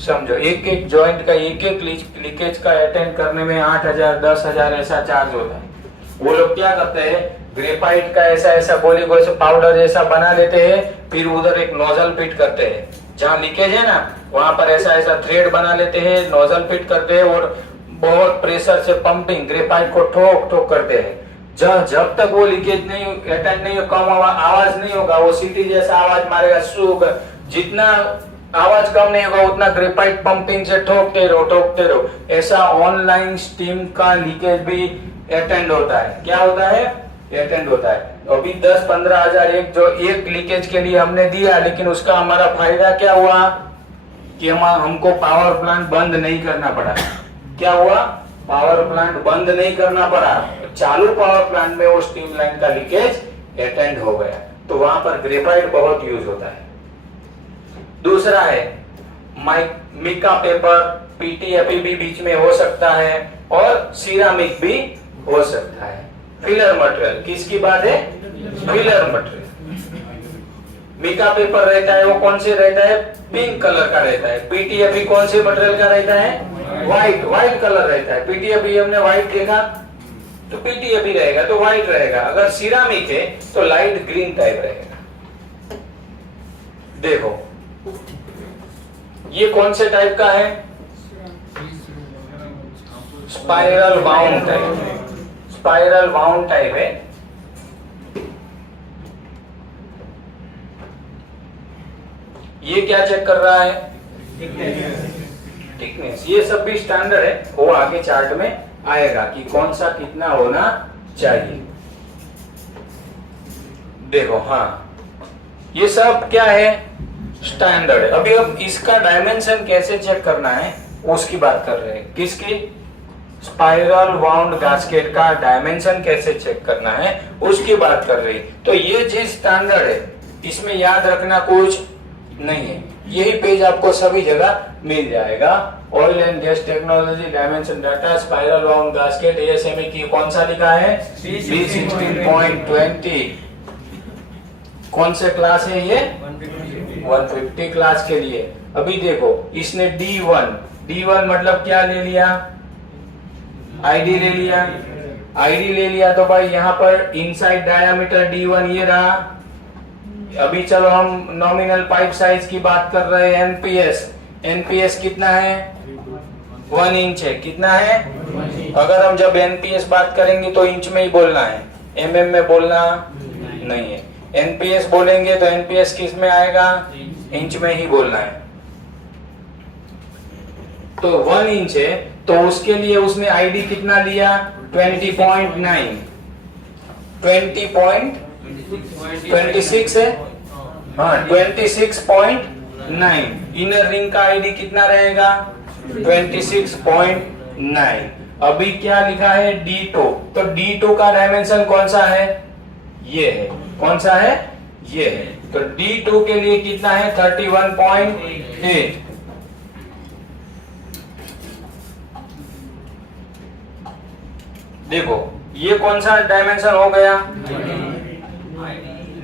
समझो, एक एक जॉइंट का एक एक लीकेज का अटेंड करने में 8,000 10,000 ऐसा चार्ज होता है। वो लोग क्या करते हैं, ग्रेफाइट का ऐसा ऐसा गोली गोली से पाउडर जैसा बना लेते हैं, फिर उधर एक नोजल फिट करते हैं, जहाँ लीकेज है ना वहां पर ऐसा ऐसा थ्रेड बना लेते हैं, नोजल फिट करते हैं और बहुत प्रेशर से पंपिंग ग्रेफाइट को ठोक ठोक करते हैं। जब तक वो लीकेज नहीं अटेंड नहीं, कम आवाज नहीं होगा, वो सीटी जैसा आवाज मारेगा, सूख, जितना आवाज कम नहीं होगा उतना ग्रेफाइट पंपिंग से ठोकते रहो। ऐसा ऑनलाइन स्टीम का लीकेज भी अटेंड होता है। क्या होता है? अटेंड होता है। अभी 10-15 हजार एक लीकेज के लिए हमने दिया, लेकिन उसका हमारा फायदा क्या हुआ कि हमको पावर प्लांट बंद नहीं करना पड़ा। क्या हुआ? पावर प्लांट बंद नहीं करना पड़ा, चालू पावर प्लांट में वो स्टीम लाइन का लीकेज अटेंड हो गया। तो वहां पर ग्रेफाइट बहुत यूज होता है। दूसरा है मिका पेपर, पीटीएफई भी बीच में हो सकता है और सिरामिक भी हो सकता है। फिलर मटेरियल, किसकी बात है? Filler material. मिका पेपर रहता है वो कौन से रहता है? पिंक कलर का रहता है। पीटीएफई कौन से मटेरियल का रहता है? व्हाइट कलर रहता है। पीटीएफई हमने व्हाइट देखा तो पीटीएफई रहेगा तो व्हाइट रहेगा। अगर सिरामिक है तो लाइट ग्रीन टाइप रहेगा। देखो ये कौन से टाइप का है? Spiral bound type. Spiral bound type है। ये क्या चेक कर रहा है? थिकनेस। ये सब भी स्टैंडर्ड है, वो आगे चार्ट में आएगा कि कौन सा कितना होना चाहिए। देखो, हाँ ये सब क्या है? स्टैंडर्ड है। अभी अब इसका डायमेंशन कैसे चेक करना है उसकी बात कर रहे हैं। किसकी? स्पाइरल वाउंड गास्केट का डायमेंशन कैसे चेक करना है उसकी बात कर रही। तो ये चीज स्टैंडर्ड है, इसमें याद रखना कुछ नहीं है। यही पेज आपको सभी जगह मिल जाएगा। Oil and gas technology dimension data spiral wound gasket ASME की कौन सा लिखा है? 316.20। कौन से क्लास है ये? 150 क्लास के लिए। अभी देखो इसने D1 मतलब क्या ले लिया? आईडी ले लिया। आईडी ले लिया तो भाई यहाँ पर इनसाइड डायामीटर D1 ये रहा। अभी चलो हम नॉमिनल पाइप साइज की बात कर रहे हैं। एनपीएस कितना है? 1 इंच है। कितना है? अगर हम जब एनपीएस बात करेंगे तो इंच में ही बोलना है, एमएम में बोलना नहीं है। एनपीएस बोलेंगे तो एनपीएस किस में आएगा? इंच में ही बोलना है। तो 1 इंच है तो उसके लिए उसने आईडी कितना लिया? 20.9। 20.26 है। हाँ 26.9। इनर रिंग का आईडी कितना रहेगा? 26.9। अभी क्या लिखा है? D2। तो D2 का डायमेंशन कौन सा है? ये है। कौन सा है? ये है। तो D2 के लिए कितना है? 31.8। देखो ये कौन सा डायमेंशन हो गया?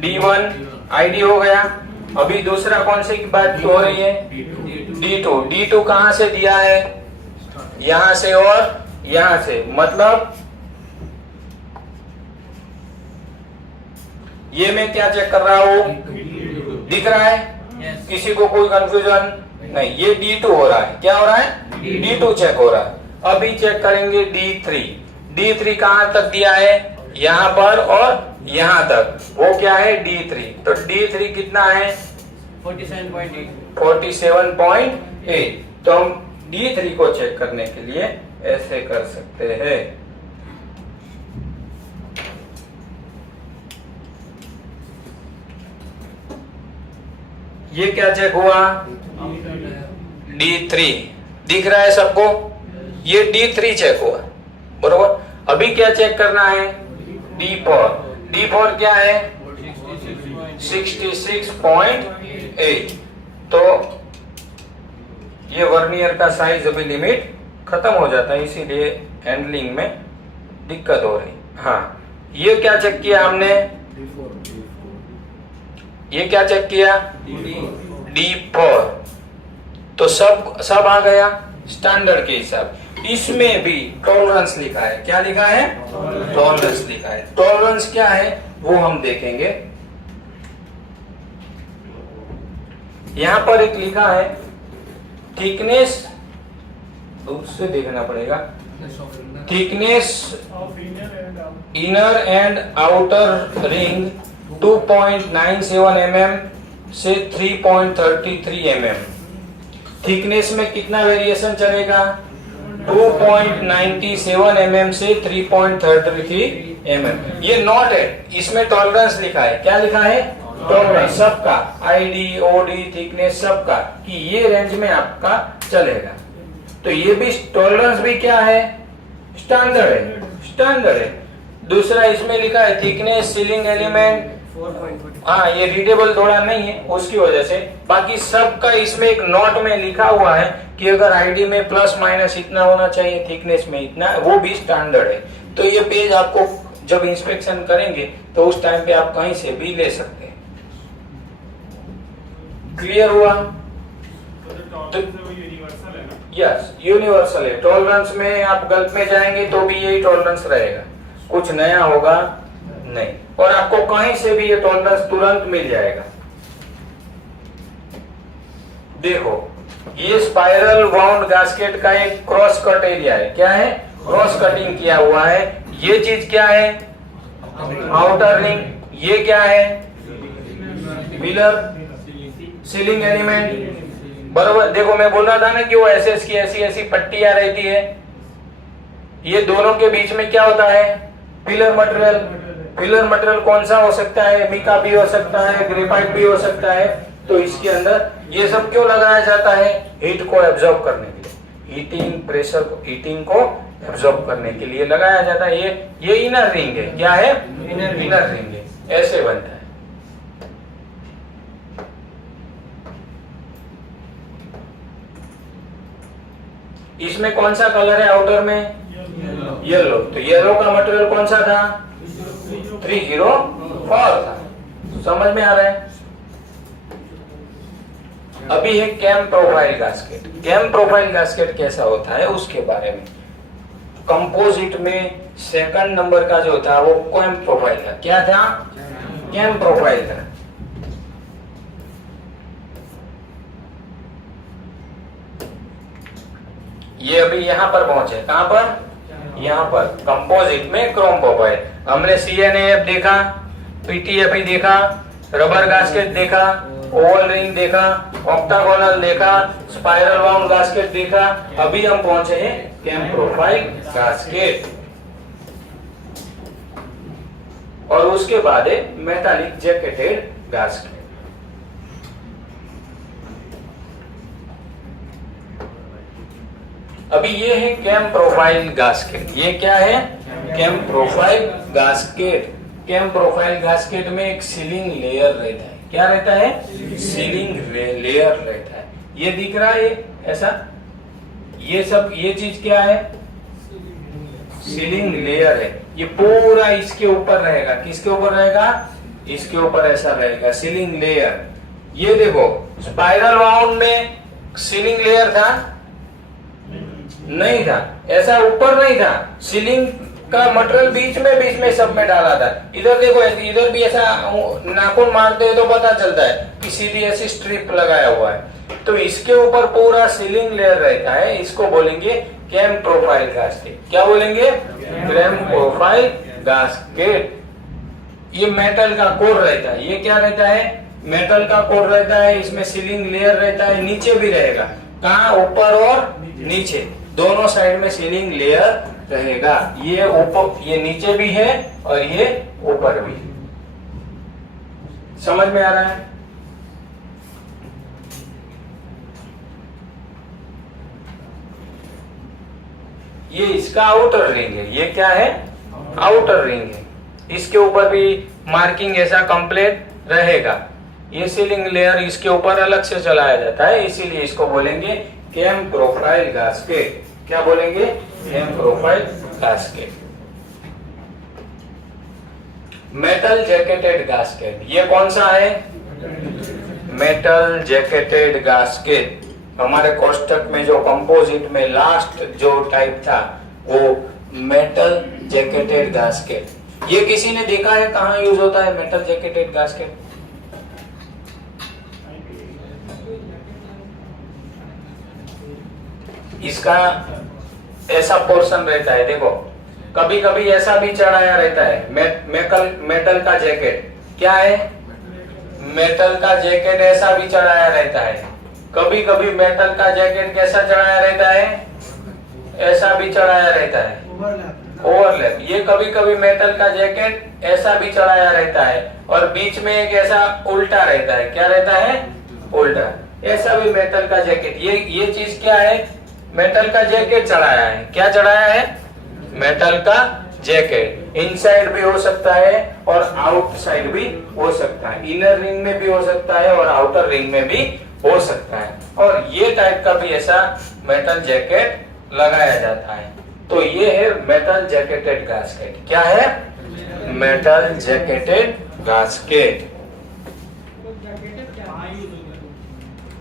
D1 आईडी हो गया। अभी दूसरा कौन सी बात हो रही है? D2 कहां से दिया है? यहां से और यहां से, मतलब ये मैं क्या चेक कर रहा हूं? दिख रहा है? किसी को कोई कंफ्यूजन नहीं? ये D2 हो रहा है। क्या हो रहा है? D2 चेक हो रहा है। अभी चेक करेंगे D3 कहां तक दिया है? यहां पर और यहां तक। वो क्या है? D3। तो D3 कितना है? 47.8। तो हम D3 को चेक करने के लिए ऐसे कर सकते हैं। ये क्या चेक हुआ? D3 दिख रहा है सबको? ये D3 चेक हुआ, बरोबर। अभी क्या चेक करना है? D4 क्या है? 66.8। तो ये वर्नियर का साइज अभी लिमिट खत्म हो जाता है, इसीलिए हैंडलिंग में दिक्कत हो रही। हाँ, ये क्या चेक किया हमने, ये क्या चेक किया, D4, तो सब आ गया स्टैंडर्ड के हिसाब। इसमें भी टॉलरेंस लिखा है, क्या लिखा है, टॉलरेंस लिखा है। टॉलरेंस क्या है वो हम देखेंगे। यहां पर एक लिखा है थिकनेस, उससे देखना पड़ेगा, thickness inner and outer ring 2.97 mm से 3.33 mm। थिकनेस में कितना वेरिएशन चलेगा, 2.97 mm से 3.33 mm। ये नॉट है, इसमें टॉलरेंस लिखा है, क्या लिखा है, टॉलरेंस सबका, आईडी ओडी थिकनेस सबका, कि ये रेंज में आपका चलेगा। तो ये भी टॉलरेंस भी क्या है, स्टैंडर्ड है, स्टैंडर्ड है। दूसरा इसमें लिखा है थिकनेस सीलिंग एलिमेंट, हाँ ये रीडेबल थोड़ा नहीं है उसकी वजह से, बाकी सबका इसमें एक नोट में लिखा हुआ है कि अगर आईडी में प्लस माइनस इतना होना चाहिए, थिकनेस में इतना, वो भी स्टैंडर्ड है। तो ये पेज आपको जब इंस्पेक्शन करेंगे तो उस टाइम पे आप कहीं से भी ले सकते हैं। क्लियर हुआ? यस, यूनिवर्सल है। टॉलरेंस में आप गल्फ में जाएंगे तो भी यही टॉलरेंस रहेगा, कुछ नया होगा नहीं, और आपको कहीं से भी ये टॉलरेंस तुरंत मिल जाएगा। देखो, ये स्पाइरल वाउंड गास्केट का एक क्रॉस कट एरिया है, क्या है, क्रॉस कटिंग किया हुआ है। ये चीज क्या है, आउटर रिंग, ये क्या है, पिलर सीलिंग एलिमेंट, बराबर। देखो मैं बोल रहा था ना कि वो एसएस की ऐसी ऐसी पट्टियां रहती है, ये दोनों के बीच में क्या होता है, पिलर मटेरियल। पिलर मटेरियल कौन सा हो सकता है, मिका भी हो सकता है, ग्रेफाइट भी हो सकता है। तो इसके अंदर ये सब क्यों लगाया जाता है, हीट को एब्जॉर्ब करने के लिए, हीटिंग प्रेशर को, हीटिंग को एब्जॉर्ब करने के लिए लगाया जाता है। ये इनर रिंग है, क्या है, इनर रिंग है, ऐसे बनता है। इसमें कौन सा कलर है आउटर में, येलो। तो येलो का मटेरियल कौन सा था, 304 था। समझ में आ रहा है? अभी है cam profile gasket. Cam profile gasket कैसा होता है उसके बारे में। कंपोजिट में सेकंड नंबर का जो था वो कैम प्रोफाइल था, क्या था, कैम प्रोफाइल था। ये अभी यहां पर पहुंचे, कहां पर, यहां पर कंपोजिट में क्रोम प्रोफाइल। हमने CNAF देखा, PTFE देखा, रबर गास्केट देखा, ओवल रिंग देखा, ऑक्टागोनल देखा, स्पाइरल वाउंड गास्केट देखा। अभी हम पहुंचे हैं कैम प्रोफाइल गास्केट, और उसके बाद है मेटालिक जैकेटेड गास्केट। अभी ये है कैम प्रोफाइल गास्केट। ये क्या है, cam profile gasket. Cam profile gasket में एक सीलिंग लेयर रहता है, क्या रहता है, सीलिंग लेयर रहता है। ये दिख रहा है ऐसा, ये सब, ये चीज क्या है, सीलिंग लेयर है। ये पूरा इसके ऊपर रहेगा, किसके ऊपर रहेगा, इसके ऊपर ऐसा रहेगा सीलिंग लेयर। ये देखो स्पाइरल वाउंड में सीलिंग लेयर था, नहीं था, ऐसा ऊपर नहीं था, सीलिंग का मटेरियल बीच में सब में डाला था। इधर देखो, इधर भी ऐसा नाखून मारते हैं तो पता चलता है कि सीधी ऐसी स्ट्रिप लगाया हुआ है। तो इसके ऊपर पूरा सीलिंग लेयर रहता है, इसको बोलेंगे कैम प्रोफाइल गास्केट। क्या बोलेंगे, कैम प्रोफाइल गास्केट। ये मेटल का कोर रहता है, ये क्या रहता है, मेटल का कोर रहता है। इसमें सीलिंग लेयर रहता है, नीचे भी रहेगा, कहाँ, ऊपर और नीचे, दोनों साइड में सीलिंग लेयर रहेगा। ये ऊपर, ये नीचे भी है और ये ऊपर भी। समझ में आ रहा है? ये इसका आउटर रिंग है, ये क्या है, आउटर रिंग है। इसके ऊपर भी मार्किंग ऐसा कंप्लीट रहेगा। ये सीलिंग लेयर इसके ऊपर अलग से चलाया जाता है, इसीलिए इसको बोलेंगे कैम प्रोफाइल गास्केट। क्या बोलेंगे? M profile gasket. Metal jacketed gasket, ये कौन सा है? Metal jacketed gasket. हमारे कोष्टक में जो कंपोजिट में लास्ट जो टाइप था वो मेटल जैकेटेड गास्केट। ये किसी ने देखा है कहाँ यूज होता है मेटल जैकेटेड गास्केट? इसका ऐसा पोर्शन रहता है, देखो कभी कभी ऐसा भी चढ़ाया रहता है मेटल का जैकेट। क्या है? मेटल का जैकेट ऐसा भी चढ़ाया रहता है। कभी कभी मेटल का जैकेट कैसा चढ़ाया रहता है? ऐसा भी चढ़ाया रहता है, ओवरलैप। ये कभी कभी मेटल का जैकेट ऐसा भी चढ़ाया रहता है और बीच में एक ऐसा उल्टा रहता है। क्या रहता है? उल्टा। ऐसा भी मेटल का जैकेट। ये चीज क्या है? मेटल का जैकेट चढ़ाया है। क्या चढ़ाया है? मेटल का जैकेट। इनसाइड भी हो सकता है और आउटसाइड भी हो सकता है। इनर रिंग में भी हो सकता है और आउटर रिंग में भी हो सकता है। और ये टाइप का भी ऐसा मेटल जैकेट लगाया जाता है। तो ये है मेटल जैकेटेड गास्केट। क्या है? Metal jacketed gasket.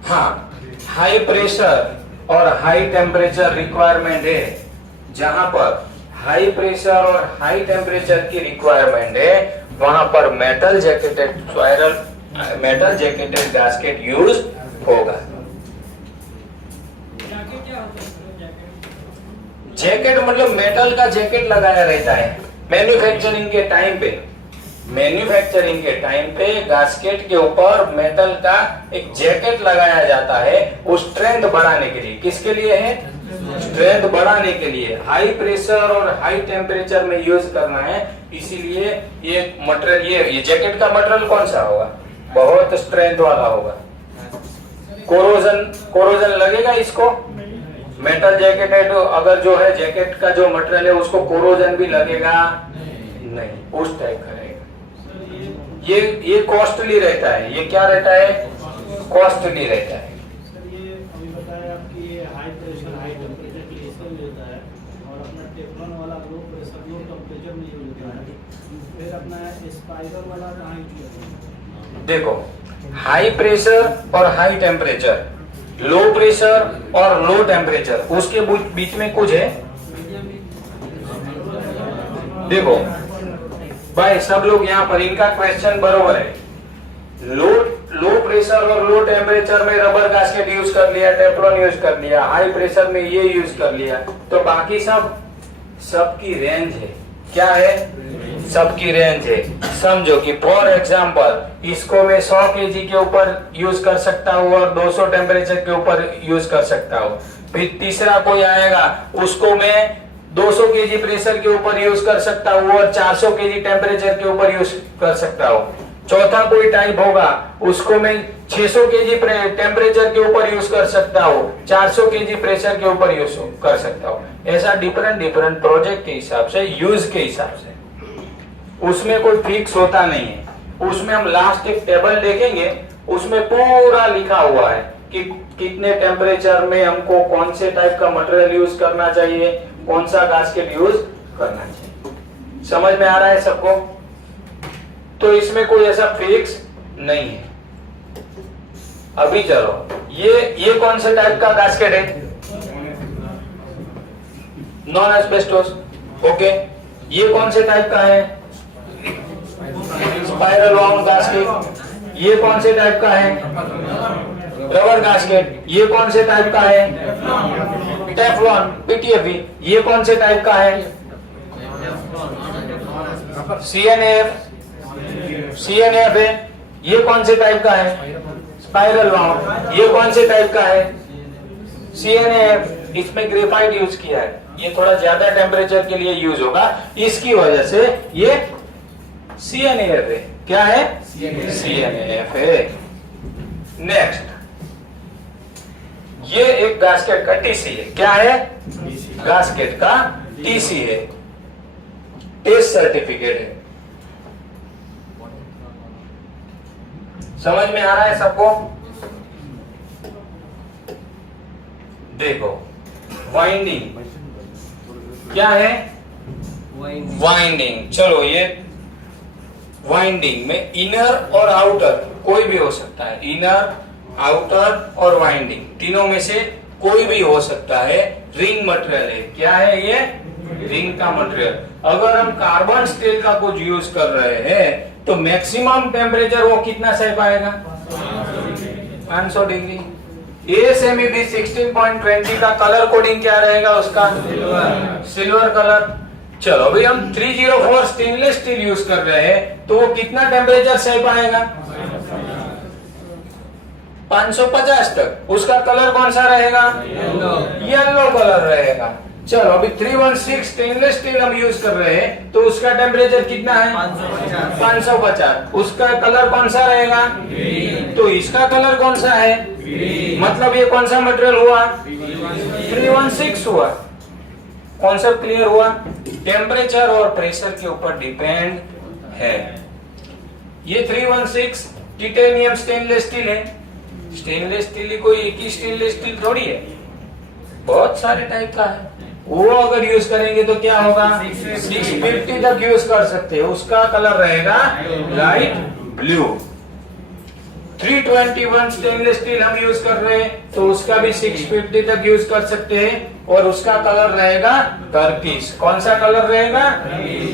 हाँ, हाई प्रेशर और हाई टेम्परेचर रिक्वायरमेंट है। जहां पर हाई प्रेशर और हाई टेम्परेचर की रिक्वायरमेंट है वहां पर मेटल जैकेटेड गास्केट यूज होगा। जैकेट मतलब मेटल का जैकेट लगाया रहता है मैन्युफैक्चरिंग के टाइम पे गास्केट के ऊपर मेटल का एक जैकेट लगाया जाता है, वो स्ट्रेंथ बढ़ाने के लिए। किसके लिए है? स्ट्रेंथ बढ़ाने के लिए। हाई प्रेशर और हाई टेम्परेचर में यूज करना है, इसीलिए ये मटेरियल, ये जैकेट का मटेरियल कौन सा होगा? बहुत स्ट्रेंथ वाला होगा। कोरोजन लगेगा इसको? मेटल जैकेट है तो अगर जो है जैकेट का जो मटेरियल है उसको कोरोजन भी लगेगा? नहीं, उस टाइप का रहेगा। ये कॉस्टली रहता है। ये क्या रहता है? कॉस्टली रहता है। सर ये अभी बताया आपकी ये हाई प्रेशर हाई टेम्परेचर के लिए इसका यूज होता है और अपना टेफ्लॉन वाला लो प्रेशर लो टेम्परेचर में यूज होता है। फिर अपना स्पाइरल वाला कहाँ यूज होता है? देखो, हाई प्रेशर और हाई टेम्परेचर, लो प्रेशर और लो टेम्परेचर, उसके बीच में कुछ है? देखो भाई सब लोग यहाँ पर, इनका क्वेश्चन बरोबर है। लो प्रेशर और लो टेम्परेचर में रबर गास्केट यूज कर लिया, टेफ्लॉन यूज कर लिया, हाई प्रेशर में ये यूज कर लिया, तो बाकी सबकी रेंज है। क्या है? सबकी रेंज है। समझो कि फॉर एग्जांपल इसको मैं 100 केजी के ऊपर यूज कर सकता हूँ और 200 टेम्परेचर के ऊपर यूज कर सकता हूँ। फिर तीसरा कोई आएगा उसको मैं 200 केजी प्रेशर के ऊपर यूज कर सकता हूँ और 400 केजी टेम्परेचर के ऊपर यूज कर सकता हूँ। चौथा कोई टाइप होगा उसको मैं 600 केजी टेम्परेचर के ऊपर यूज कर सकता हूँ, 400 केजी प्रेशर के ऊपर यूज कर सकता हूँ। ऐसा डिफरेंट प्रोजेक्ट के हिसाब से, यूज के हिसाब से, उसमें कोई फिक्स होता नहीं है। उसमें हम लास्ट एक टेबल देखेंगे, उसमें पूरा लिखा हुआ है कि कितने टेम्परेचर में हमको कौन से टाइप का मटेरियल यूज करना चाहिए, कौन सा गास्केट यूज करना चाहिए। समझ में आ रहा है सबको? तो इसमें कोई ऐसा फिक्स नहीं है। अभी चलो, ये कौन से टाइप का गास्केट है? Non asbestos. ओके, ये कौन से टाइप का है? Spiral wound gasket. ये कौन से टाइप का है? Rubber gasket. ये कौन से टाइप का है? Teflon, PTFE. ये कौन से टाइप का है? सीएनएफ है। ये कौन से टाइप का है? Spiral wound. ये कौन से टाइप का है? सीएनएफ। इसमें ग्रेफाइट यूज किया है, ये थोड़ा ज्यादा टेम्परेचर के लिए यूज होगा, इसकी वजह से ये सीएनएफ है। क्या है? सीएनएफ है। नेक्स्ट, ये एक गास्केट का टीसी है। क्या है? गास्केट का टीसी है, टेस्ट सर्टिफिकेट है। समझ में आ रहा है सबको? देखो, वाइंडिंग क्या है? वाइंडिंग। चलो ये वाइंडिंग में इनर और आउटर कोई भी हो सकता है, इनर, आउटर और वाइंडिंग तीनों में से कोई भी हो सकता है। रिंग मटेरियल है। क्या है ये? रिंग का मटेरियल। अगर हम कार्बन स्टील का कुछ यूज कर रहे हैं तो मैक्सिमम टेम्परेचर वो कितना सह पाएगा? 500 डिग्री। ASME 16.20 का कलर कोडिंग क्या रहेगा उसका? Silver colour. चलो अभी हम 304 स्टेनलेस स्टील यूज कर रहे हैं तो वो कितना टेम्परेचर सह पाएगा? 550 तक। उसका कलर कौन सा रहेगा? येलो कलर रहेगा। चलो अभी 316 स्टेनलेस स्टील हम यूज कर रहे हैं तो उसका टेम्परेचर कितना है? 550। उसका कलर कौन सा रहेगा? तो इसका कलर कौन सा है? मतलब ये कौन सा मटेरियल हुआ? 316 हुआ। कॉन्सेप्ट क्लियर हुआ? टेम्परेचर और प्रेशर के ऊपर डिपेंड है। ये 316 टिटेनियम स्टेनलेस स्टील है। स्टेनलेस स्टील कोई एक ही स्टेनलेस स्टील थोड़ी है, बहुत सारे टाइप का है। वो अगर यूज करेंगे तो क्या होगा? 650 तक यूज कर सकते हैं। उसका कलर रहेगा लाइट ब्लू। 321 स्टेनलेस स्टील हम यूज कर रहे हैं तो उसका भी 650 तक यूज कर सकते हैं और उसका कलर रहेगा टर्किश। कौन सा कलर रहेगा?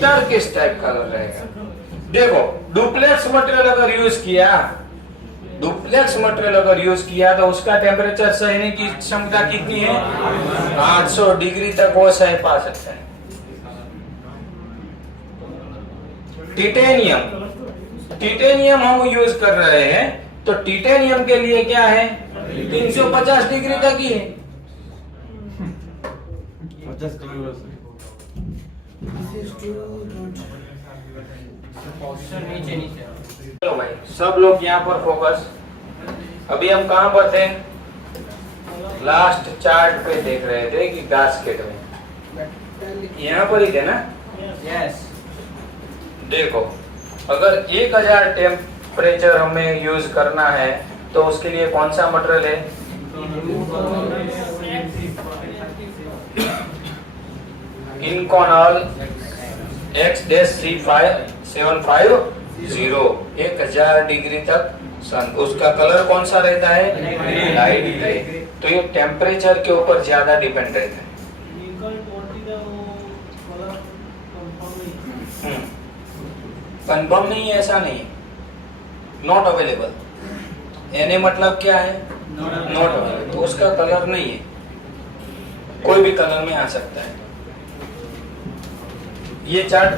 टर्किश टाइप कलर रहेगा। देखो डुप्लेक्स मटेरियल अगर यूज किया, डुप्लेक्स मटेरियल अगर यूज किया तो उसका टेम्परेचर सहने की क्षमता कितनी है? 800 डिग्री तक वो सह पा सकता है। टिटेनियम, टिटेनियम हम यूज कर रहे हैं तो टिटेनियम के लिए क्या है? 350 डिग्री तक ही है। चलो भाई सब लोग यहाँ पर फोकस। अभी हम कहाँ पर थे? लास्ट चार्ट पे देख रहे थे कि गास्केट में यहाँ पर ही थे ना? यस। देखो अगर 1000 टेम्परेचर हमें यूज करना है तो उसके लिए कौन सा मटेरियल है? इनकॉनॉल X-C575 1000 डिग्री तक सन। उसका कलर कौन सा रहता है? Light grey. तो ये टेम्परेचर के ऊपर ज्यादा डिपेंड रहता है। कंफर्म नहीं है, ऐसा नहीं है, नॉट अवेलेबल। यानी मतलब क्या है? Not available. तो उसका कलर नहीं है, कोई भी कलर में आ सकता है। ये चार्ट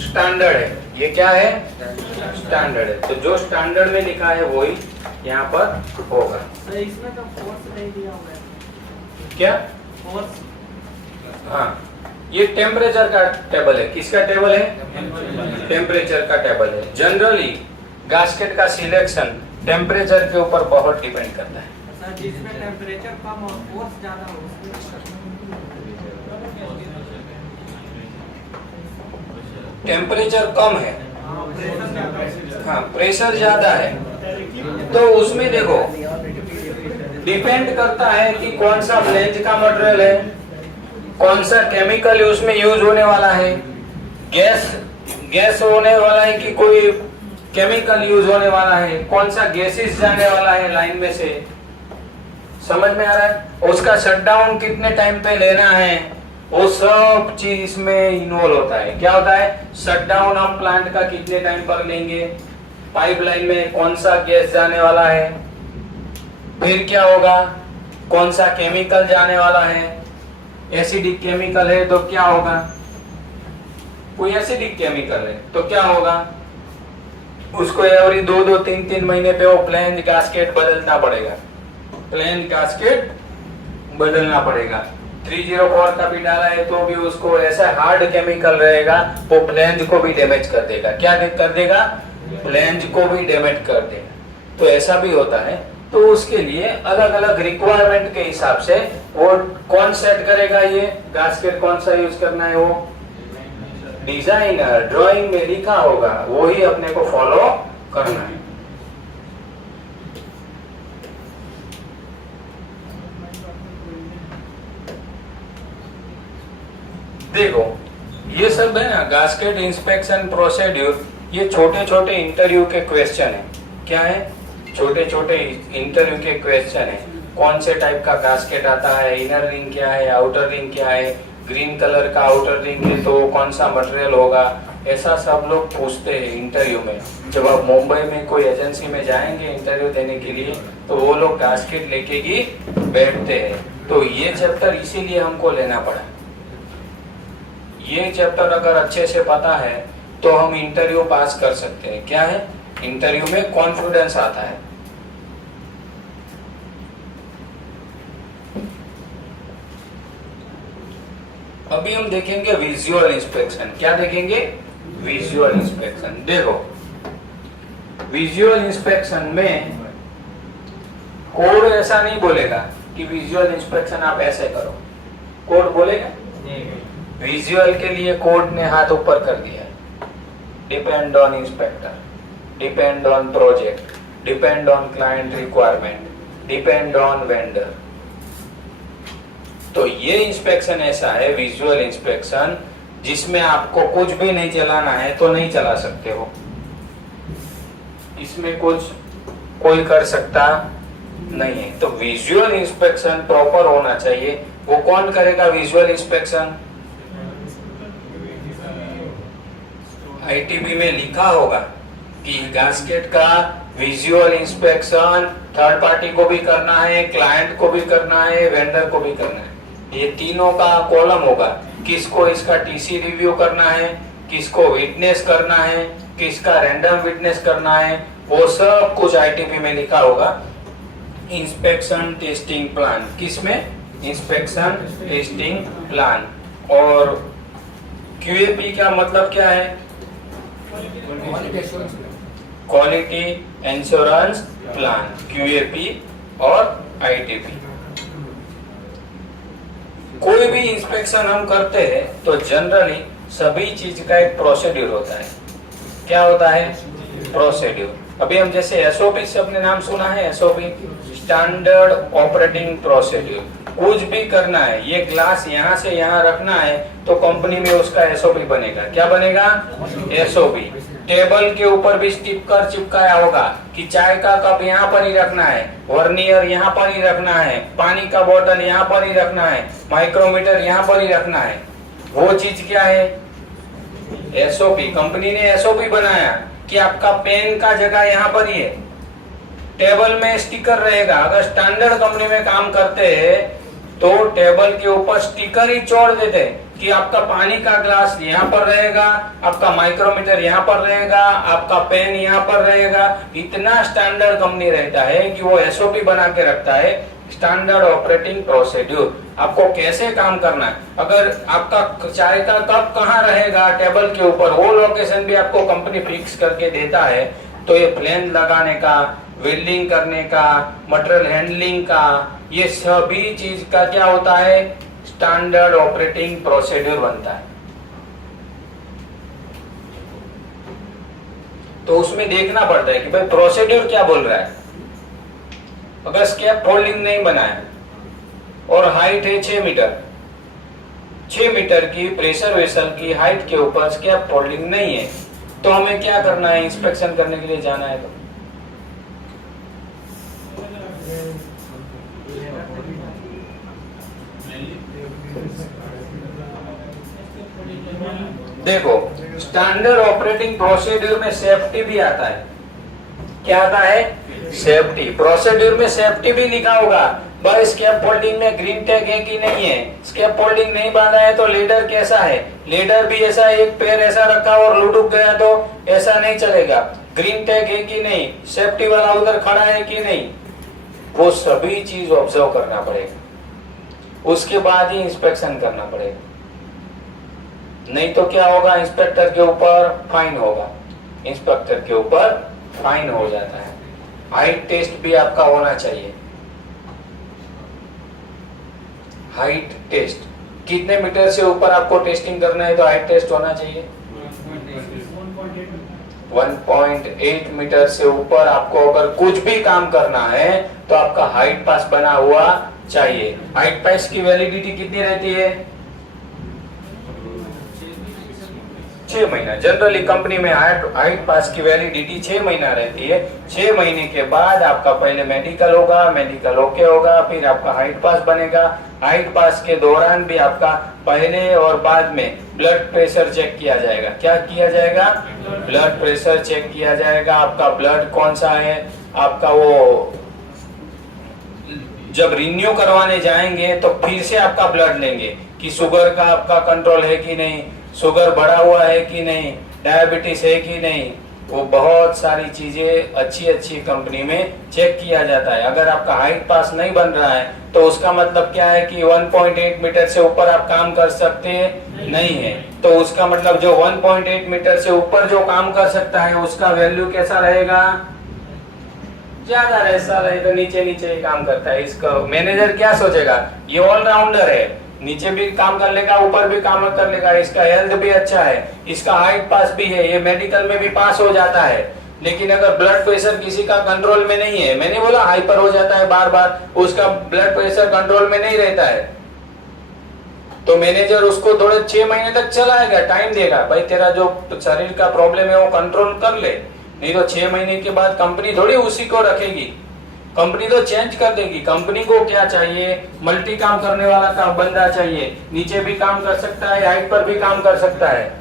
स्टैंडर्ड है। ये क्या है? स्टैंडर्ड है। तो जो स्टैंडर्ड में लिखा है वही यहाँ पर होगा। इसमें तो फोर्स नहीं दिया हुआ है। क्या? फोर्स। हाँ ये टेम्परेचर का टेबल है। किसका टेबल है? टेम्परेचर का टेबल है। जनरली गास्केट का सिलेक्शन टेम्परेचर के ऊपर बहुत डिपेंड करता है। सर जिसमें टेम्परेचर कम और फोर्स ज्यादा हो टेम्परेचर कम है, हाँ प्रेशर ज्यादा है तो उसमें देखो डिपेंड करता है कि कौन सा फ्लेंज का मटेरियल है, कौन सा केमिकल उसमें यूज होने वाला है, गैस होने वाला है कि कोई केमिकल यूज होने वाला है, कौन सा गैसेस जाने वाला है लाइन में से। समझ में आ रहा है? उसका शटडाउन कितने टाइम पे लेना है, वो सब चीज इसमें इन्वॉल्व होता है। क्या होता है? शटडाउन हम प्लांट का कितने टाइम पर लेंगे, पाइपलाइन में कौन सा गैस जाने वाला है, फिर क्या होगा, कौन सा केमिकल जाने वाला है, एसिडिक केमिकल है तो क्या होगा, कोई एसिडिक केमिकल है तो क्या होगा, उसको एवरी 2-3 महीने पे वो प्लेन गास्केट बदलना पड़ेगा, प्लेन गास्केट बदलना पड़ेगा। 304 का भी डाला है तो भी उसको ऐसा हार्ड केमिकल रहेगा वो प्लेंज को भी डैमेज कर देगा। क्या कर देगा? प्लेंज को भी डैमेज कर देगा। तो ऐसा भी होता है। तो उसके लिए अलग अलग रिक्वायरमेंट के हिसाब से वो कौन सेट करेगा, ये गास्केट कौन सा यूज करना है, वो डिजाइनर ड्राइंग में लिखा होगा, वो ही अपने को फॉलो करना है। देखो ये सब है ना गास्केट इंस्पेक्शन प्रोसीड्यूर, ये छोटे छोटे इंटरव्यू के क्वेश्चन है। क्या है? छोटे छोटे इंटरव्यू के क्वेश्चन है। कौन से टाइप का गास्केट आता है, इनर रिंग क्या है, आउटर रिंग क्या है, ग्रीन कलर का आउटर रिंग है तो कौन सा मटेरियल होगा, ऐसा सब लोग पूछते हैं इंटरव्यू में। जब आप मुंबई में कोई एजेंसी में जाएंगे इंटरव्यू देने के लिए तो वो लोग गास्केट लेके ही बैठते हैं। तो ये चैप्टर इसीलिए हमको लेना पड़ा। ये चैप्टर अगर अच्छे से पता है तो हम इंटरव्यू पास कर सकते हैं। क्या है? इंटरव्यू में कॉन्फिडेंस आता है। अभी हम देखेंगे विजुअल इंस्पेक्शन। क्या देखेंगे? Visual inspection. देखो विजुअल इंस्पेक्शन में कोड ऐसा नहीं बोलेगा कि विजुअल इंस्पेक्शन आप ऐसे करो। कोड बोलेगा? विजुअल के लिए कोड ने हाथ ऊपर कर दिया। Depend on inspector, depend on project, depend on client requirement, depend on vendor. तो ये इंस्पेक्शन ऐसा है विजुअल इंस्पेक्शन जिसमें आपको कुछ भी नहीं चलाना है तो नहीं चला सकते हो। इसमें कुछ कोई कर सकता नहीं है। तो विजुअल इंस्पेक्शन प्रॉपर होना चाहिए। वो कौन करेगा विजुअल इंस्पेक्शन? आईटीबी में लिखा होगा कि गास्केट का विजुअल इंस्पेक्शन थर्ड पार्टी को भी करना है, क्लाइंट को भी करना है, वेंडर को भी करना है। ये तीनों का कॉलम होगा। किसको इसका टीसी रिव्यू करना है, किसको विटनेस करना है, किसका रैंडम विटनेस करना है, वो सब कुछ आईटीपी में लिखा होगा। इंस्पेक्शन टेस्टिंग प्लान, किसमें? Inspection testing plan. और क्यूएपी का मतलब क्या है? क्वालिटी इंश्योरेंस प्लान, क्यूएपी और आईटीपी। कोई भी इंस्पेक्शन हम करते हैं तो जनरली सभी चीज का एक प्रोसीड्यूर होता है। क्या होता है? प्रोसीड्यूर। अभी हम जैसे एसओपी से अपने नाम सुना है, एसओपी स्टैंडर्ड ऑपरेटिंग प्रोसीड्यूर। कुछ भी करना है, ये ग्लास यहाँ से यहाँ रखना है तो कंपनी में उसका एसओपी बनेगा। क्या बनेगा? एसओपी। टेबल के ऊपर भी स्टिकर चिपकाया होगा कि चाय का कप यहाँ पर ही रखना है, वर्नियर यहाँ पर ही रखना है, पानी का बोतल यहाँ पर ही रखना है, माइक्रोमीटर यहाँ पर ही रखना है। वो चीज क्या है? एसओपी। कंपनी ने एसओपी बनाया कि आपका पेन का जगह यहाँ पर ही है, टेबल में स्टिकर रहेगा। अगर स्टैंडर्ड कंपनी में काम करते हैं तो टेबल के ऊपर स्टिकर ही छोड़ देते हैं कि आपका पानी का ग्लास यहाँ पर रहेगा, आपका माइक्रोमीटर यहाँ पर रहेगा, आपका पेन यहाँ पर रहेगा। इतना स्टैंडर्ड कंपनी रहता है कि वो एसओपी बना के रखता है, स्टैंडर्ड ऑपरेटिंग प्रोसीड्यूर। आपको कैसे काम करना है, अगर आपका चाय का कप कहाँ रहेगा टेबल के ऊपर, वो लोकेशन भी आपको कंपनी फिक्स करके देता है। तो ये फ्लेम लगाने का, वेल्डिंग करने का, मटेरियल हैंडलिंग का, ये सभी चीज का क्या होता है? स्टैंडर्ड ऑपरेटिंग प्रोसीड्यूर बनता है। तो उसमें देखना पड़ता है कि भाई प्रोसीड्यूर क्या बोल रहा है। अगर स्कैप फोल्डिंग नहीं बनाया और हाइट है 6 मीटर, 6 मीटर की प्रेशर वेसल की हाइट के ऊपर स्कैप फोल्डिंग नहीं है तो हमें क्या करना है? इंस्पेक्शन करने के लिए जाना है। तो देखो स्टैंडर्ड ऑपरेटिंग प्रोसीड्यूर में सेफ्टी भी आता है। क्या आता है? सेफ्टी। प्रोसीड्यूर में सेफ्टी भी लिखा होगा। भाई स्कैप फोल्डिंग में ग्रीन टैग है कि नहीं है, स्कैप फोल्डिंग नहीं बांधा है तो लीडर कैसा है, लीडर भी ऐसा एक पैर ऐसा रखा और लुढ़क गया तो ऐसा नहीं चलेगा, ग्रीन टैग है कि नहीं, सेफ्टी वाला उधर खड़ा है कि नहीं, वो सभी चीज ऑब्जर्व करना पड़ेगा। उसके बाद ही इंस्पेक्शन करना पड़ेगा। नहीं तो क्या होगा? इंस्पेक्टर के ऊपर फाइन होगा, इंस्पेक्टर के ऊपर फाइन हो जाता है। हाइट टेस्ट भी आपका होना चाहिए। हाइट टेस्ट कितने मीटर से ऊपर आपको टेस्टिंग करना है तो हाइट टेस्ट होना चाहिए 1.8 मीटर से ऊपर। आपको अगर कुछ भी काम करना है तो आपका हाइट पास बना हुआ चाहिए। हाइट पास की वैलिडिटी कितनी रहती है? 6 महीना। जनरली कंपनी में हाइट पास की वैलिडिटी 6 महीना रहती है। 6 महीने के बाद आपका पहले मेडिकल होगा, मेडिकल ओके होगा, फिर आपका हाइट पास बनेगा। हाइट पास के दौरान भी आपका पहले और बाद में ब्लड प्रेशर चेक किया जाएगा। क्या किया जाएगा? ब्लड प्रेशर चेक किया जाएगा। आपका ब्लड कौन सा है, आपका वो जब रिन्यू करवाने जाएंगे तो फिर से आपका ब्लड लेंगे कि शुगर का आपका कंट्रोल है कि नहीं, शुगर बढ़ा हुआ है कि नहीं, डायबिटीज है कि नहीं। वो बहुत सारी चीजें अच्छी कंपनी में चेक किया जाता है। अगर आपका हाइट पास नहीं बन रहा है तो उसका मतलब क्या है कि 1.8 मीटर से ऊपर आप काम कर सकते हैं नहीं है। तो उसका मतलब जो 1.8 मीटर से ऊपर जो काम कर सकता है उसका वैल्यू कैसा रहेगा? ज्यादा ऐसा रहेगा, नीचे ही काम करता है। इसका मैनेजर क्या सोचेगा, ये ऑलराउंडर है, नीचे भी काम कर लेगा, ऊपर भी काम कर लेगा, इसका हेल्थ भी अच्छा है, इसका हाइट पास भी है, ये मेडिकल में भी पास हो जाता है। लेकिन अगर ब्लड प्रेशर किसी का कंट्रोल में नहीं है, मैंने बोला हाइपर हो जाता है बार बार, उसका ब्लड प्रेशर कंट्रोल में नहीं रहता है, तो मैनेजर उसको थोड़े 6 महीने तक चलाएगा, टाइम देगा, भाई तेरा जो शरीर का प्रॉब्लम है वो कंट्रोल कर ले। नहीं तो 6 महीने के बाद कंपनी थोड़ी उसी को रखेगी, कंपनी तो चेंज कर देगी। कंपनी को क्या चाहिए? मल्टी काम करने वाला का बंदा चाहिए, नीचे भी काम कर सकता है, हाइट पर भी काम कर सकता है।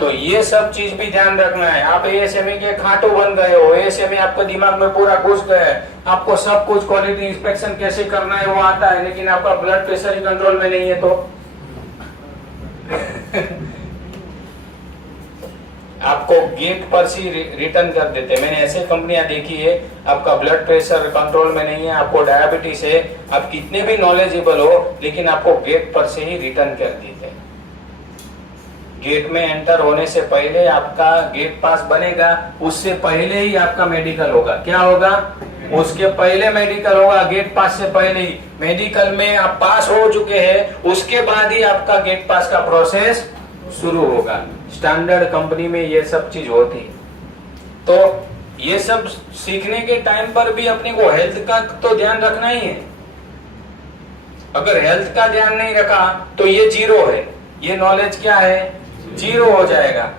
तो ये सब चीज भी ध्यान रखना है। आप एएसएमई के खाटू बन गए हो, एएसएमई आपके दिमाग में पूरा घुस गया है, आपको सब कुछ क्वालिटी इंस्पेक्शन कैसे करना है वो आता है, लेकिन आपका ब्लड प्रेशर ही कंट्रोल में नहीं है तो आपको गेट पर से रिटर्न कर देते हैं। मैंने ऐसे कंपनियां देखी है, आपका ब्लड प्रेशर कंट्रोल में नहीं है, आपको डायबिटीज है, आप कितने भी नॉलेजेबल हो, लेकिन आपको गेट पर से ही रिटर्न कर देते हैं। गेट में एंटर होने से पहले आपका गेट पास बनेगा, उससे पहले ही आपका मेडिकल होगा। क्या होगा? उसके पहले मेडिकल होगा, गेट पास से पहले ही। मेडिकल में आप पास हो चुके हैं, उसके बाद ही आपका गेट पास का प्रोसेस शुरू होगा। स्टैंडर्ड कंपनी में ये सब चीज होती। तो ये सब सीखने के टाइम पर भी अपने को हेल्थ का तो ध्यान रखना ही है। अगर हेल्थ का ध्यान नहीं रखा तो ये जीरो है, ये नॉलेज क्या है? जीरो हो जाएगा।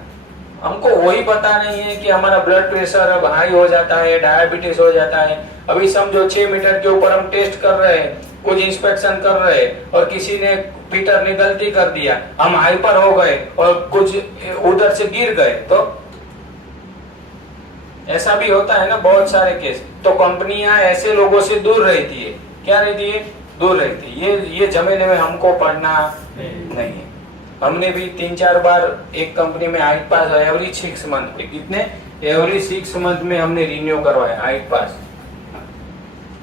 हमको वही पता नहीं है कि हमारा ब्लड प्रेशर अब हाई हो जाता है, डायबिटीज हो जाता है। अभी समझो 6 मीटर के ऊपर हम टेस्ट कर रहे हैं, कुछ इंस्पेक्शन कर रहे हैं, और किसी ने पीटर ने गलती कर दिया, हम हाइपर हो गए और कुछ उधर से गिर गए, तो ऐसा भी होता है ना बहुत सारे केस। तो कंपनियां ऐसे लोगों से दूर रहती है। क्या रहती है? दूर रहती है। ये झमेले में हमको पढ़ना नहीं है। हमने भी 3-4 बार एक कंपनी में हाइट पास एवरी 6 मंथ पे, कितने एवरी 6 मंथ में हमने रिन्यू करवाया हाइट पास।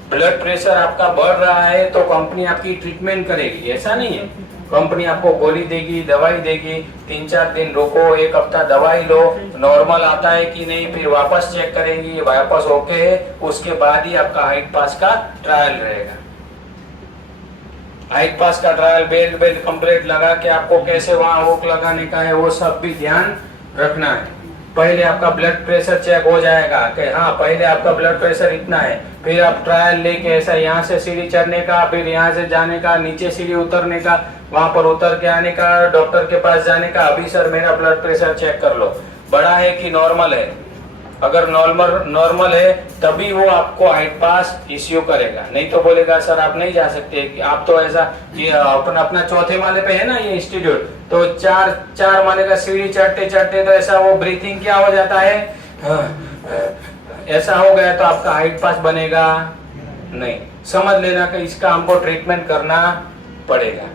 ब्लड प्रेशर आपका बढ़ रहा है तो कंपनी आपकी ट्रीटमेंट करेगी, ऐसा नहीं है। कंपनी आपको गोली देगी, दवाई देगी, 3-4 दिन रोको, 1 हफ्ता दवाई लो, नॉर्मल आता है कि नहीं, फिर वापस चेक करेंगी, वापस ओके है, उसके बाद ही आपका हाइट पास का ट्रायल रहेगा। हाइट पास का ट्रायल बेल्ट कंप्लीट लगा के आपको कैसे वहां हुक लगाने का है वो सब भी ध्यान रखना है। पहले आपका ब्लड प्रेशर चेक हो जाएगा कि हाँ पहले आपका ब्लड प्रेशर इतना है, फिर आप ट्रायल लेके ऐसा यहाँ से सीढ़ी चढ़ने का, फिर यहाँ से जाने का, नीचे सीढ़ी उतरने का, वहां पर उतर के आने का, डॉक्टर के पास जाने का, अभी सर मेरा ब्लड प्रेशर चेक कर लो, बड़ा है कि नॉर्मल है। अगर नॉर्मल है तभी वो आपको हाइट पास इश्यू करेगा, नहीं तो बोलेगा सर आप नहीं जा सकते। आप तो ऐसा ये अपना 4थे माले पे है ना ये इंस्टीट्यूट, तो 4 माले का सीढ़ी चढ़ते चढ़ते तो ऐसा वो ब्रीथिंग क्या हो जाता है, ऐसा हो गया तो आपका हाइट पास बनेगा नहीं। समझ लेना कि इसका हमको ट्रीटमेंट करना पड़ेगा।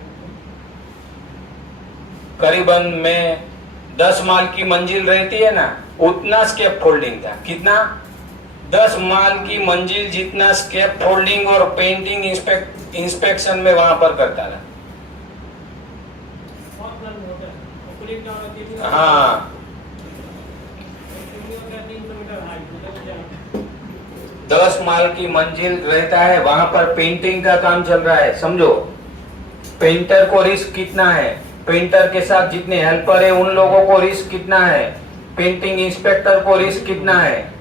करीबन में 10 माल की मंजिल रहती है ना, उतना स्केप फोल्डिंग था। कितना? 10 माल की मंजिल जितना स्केप फोल्डिंग और पेंटिंग इंस्पेक्शन में वहां पर करता था। हाँ, 10 माल की मंजिल रहता है, वहां पर पेंटिंग का काम चल रहा है। समझो पेंटर को रिस्क कितना है, पेंटर के साथ जितने हेल्पर है उन लोगों को रिस्क कितना है, पेंटिंग इंस्पेक्टर को रिस्क कितना है,